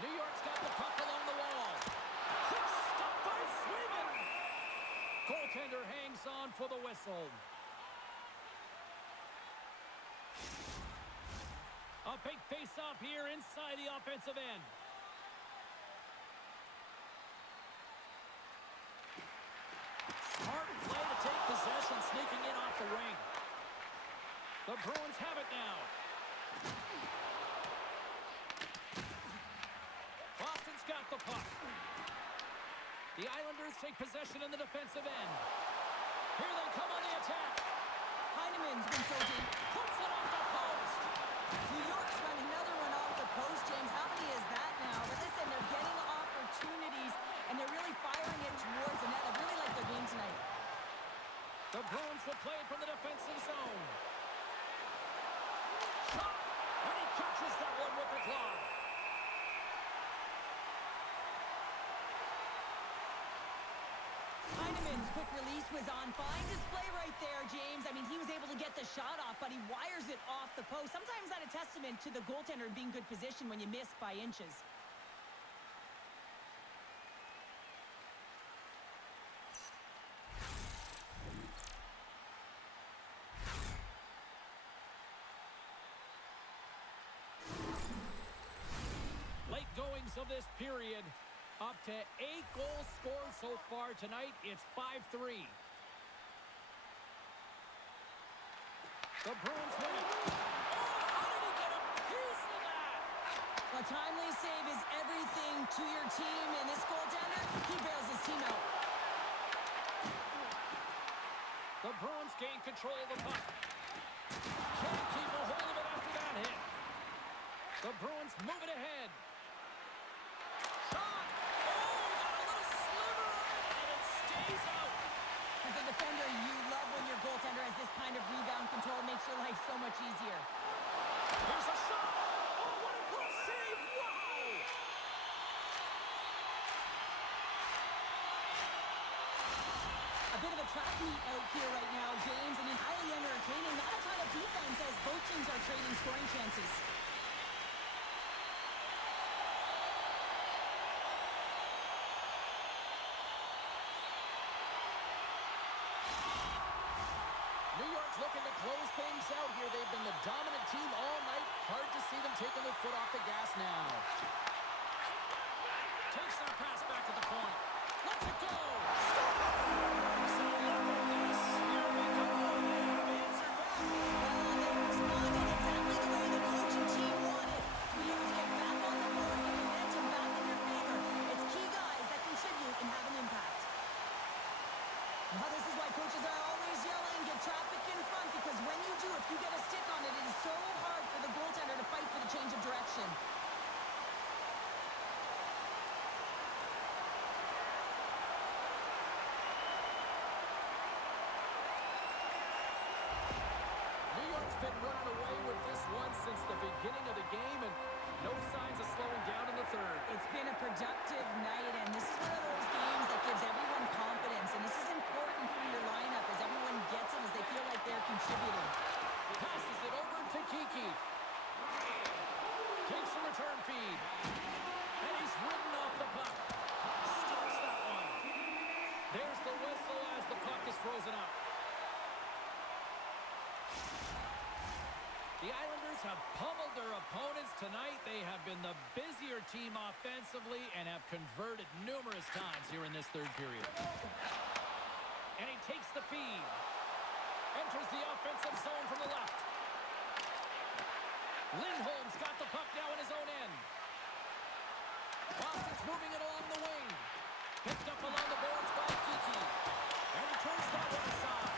New York's got the puck along the wall. Quick stop by Swayman. Goaltender hangs on for the whistle. A big face-off here inside the offensive end. Smart play to take possession, sneaking in off the wing. The Bruins have it now. Boston's got the puck. The Islanders take possession in the defensive end. Here they come on the attack. Heineman's been so deep. Puts it off the post. New York's run another one off the post, James. How many is that now? But listen, they're getting opportunities, and they're really firing it towards the net. I really like their game tonight. The Bruins will play it from the defensive zone. Shot! And he catches that one with the glove. Heineman's quick release was on. Fine display right there, James. I mean, he was able to get the shot off, but he wires it off the post. Sometimes that's a testament to the goaltender being good position when you miss by inches. Late goings of this period. Up to 8 goals scored so far tonight. It's 5-3. The Bruins win it. Oh, how did he get a piece of that? A timely save is everything to your team, and this goaltender, he bails his team out. The Bruins gain control of the puck. Can't keep a hold of it after that hit. The Bruins move it ahead. Shot! As a defender, you love when your goaltender has this kind of rebound control. It makes your life so much easier. Here's a shot! Oh, what a close save! Wow! track meet out here right now, James, and it's highly entertaining. Not a ton of defense as both teams are trading scoring chances. New York's looking to close things out here. They've been the dominant team all night. Hard to see them taking their foot off the gas now. Takes that pass back to the point. Let's it go! So look at this. Here we go. They have answered back. Well, they responded exactly the way the coaching team wanted. You have to get back on the board and momentum back in your favor. It's key guys that contribute and have an impact. Now, this is why coaches are always yelling, get traffic in front, because when you do, if you get a stick on it, it is so hard for the goaltender to fight for the change of direction. New York's been running away with this one since the beginning of the game, and no signs of slowing down in the third. It's been a productive night, and this is one of those games that gives everyone confidence, and this is important for your lineup as everyone gets it, as they feel like they're contributing. Passes it over to Kiki. Takes the return feed. And he's ridden off the puck. Stops that one. There's the whistle as the puck is frozen up. The Islanders have pummeled their opponents tonight. They have been the busier team offensively and have converted numerous times here in this third period. And he takes the feed. Enters the offensive zone from the left. Lindholm's got the puck now in his own end. Boston's moving it along the wing. Picked up along the boards by Kiki. And he turns that one aside.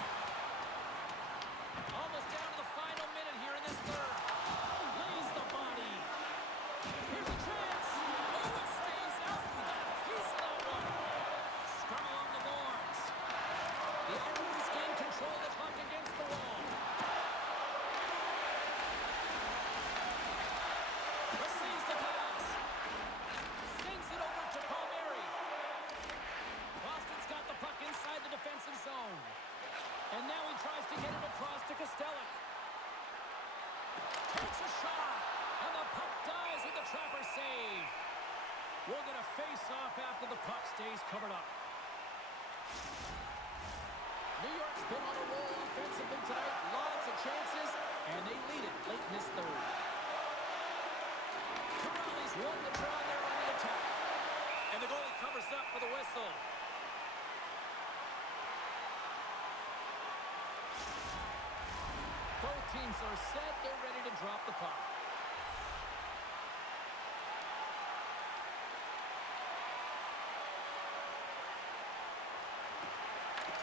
Almost down to the final minute here in this third. Lays the body. Here's a chance. Oh, it stays out. We got a piece of that one. Scrum along the boards. The Islanders in control of the puck against the wall. Receives the pass. Sends it over to Palmieri. Boston's got the puck inside the defensive zone. And now he tries to get it across to Kostelic. Takes a shot. And the puck dies with the trapper save. We'll get a face-off after the puck stays covered up. New York's been on a roll offensively tonight. Lots of chances, and they lead it late in this third. Corrales won the draw there on the attack. And the goalie covers up for the whistle. Both teams are set. They're ready to drop the puck.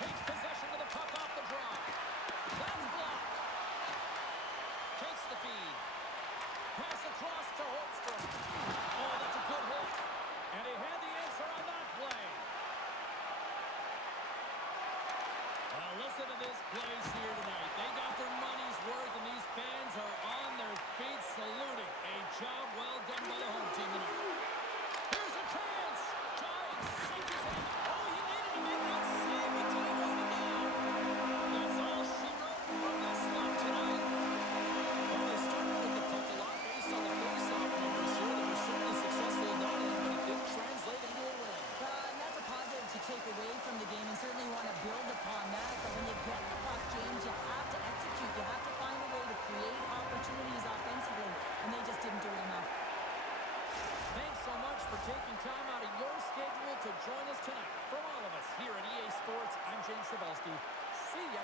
Takes possession of the puck off the draw. That's blocked. Takes the feed. Pass across to Holmstrom. Oh, that's a good hit. And he had the answer on that play. Well, listen to this place here tonight. They got their money's worth, and these fans are on their feet saluting. A job well done by the home team tonight. Here's a chance. Giants shake his head. Oh, he needed to make that save. The team wrote it down. That's all she wrote from this slump tonight. Well, they started with the puck a lot based on the face-off numbers here. They were certainly successful in that end, but it didn't translate into a win. And that's a positive to take away from the game and certainly want to build upon that. But when you get the puck, James, you have to execute. You have to find a way to create opportunities offensively, and they just didn't do it enough. Thanks so much for taking time out of your schedule to join us tonight. From all of us here at EA Sports, I'm James Cybulski. See ya.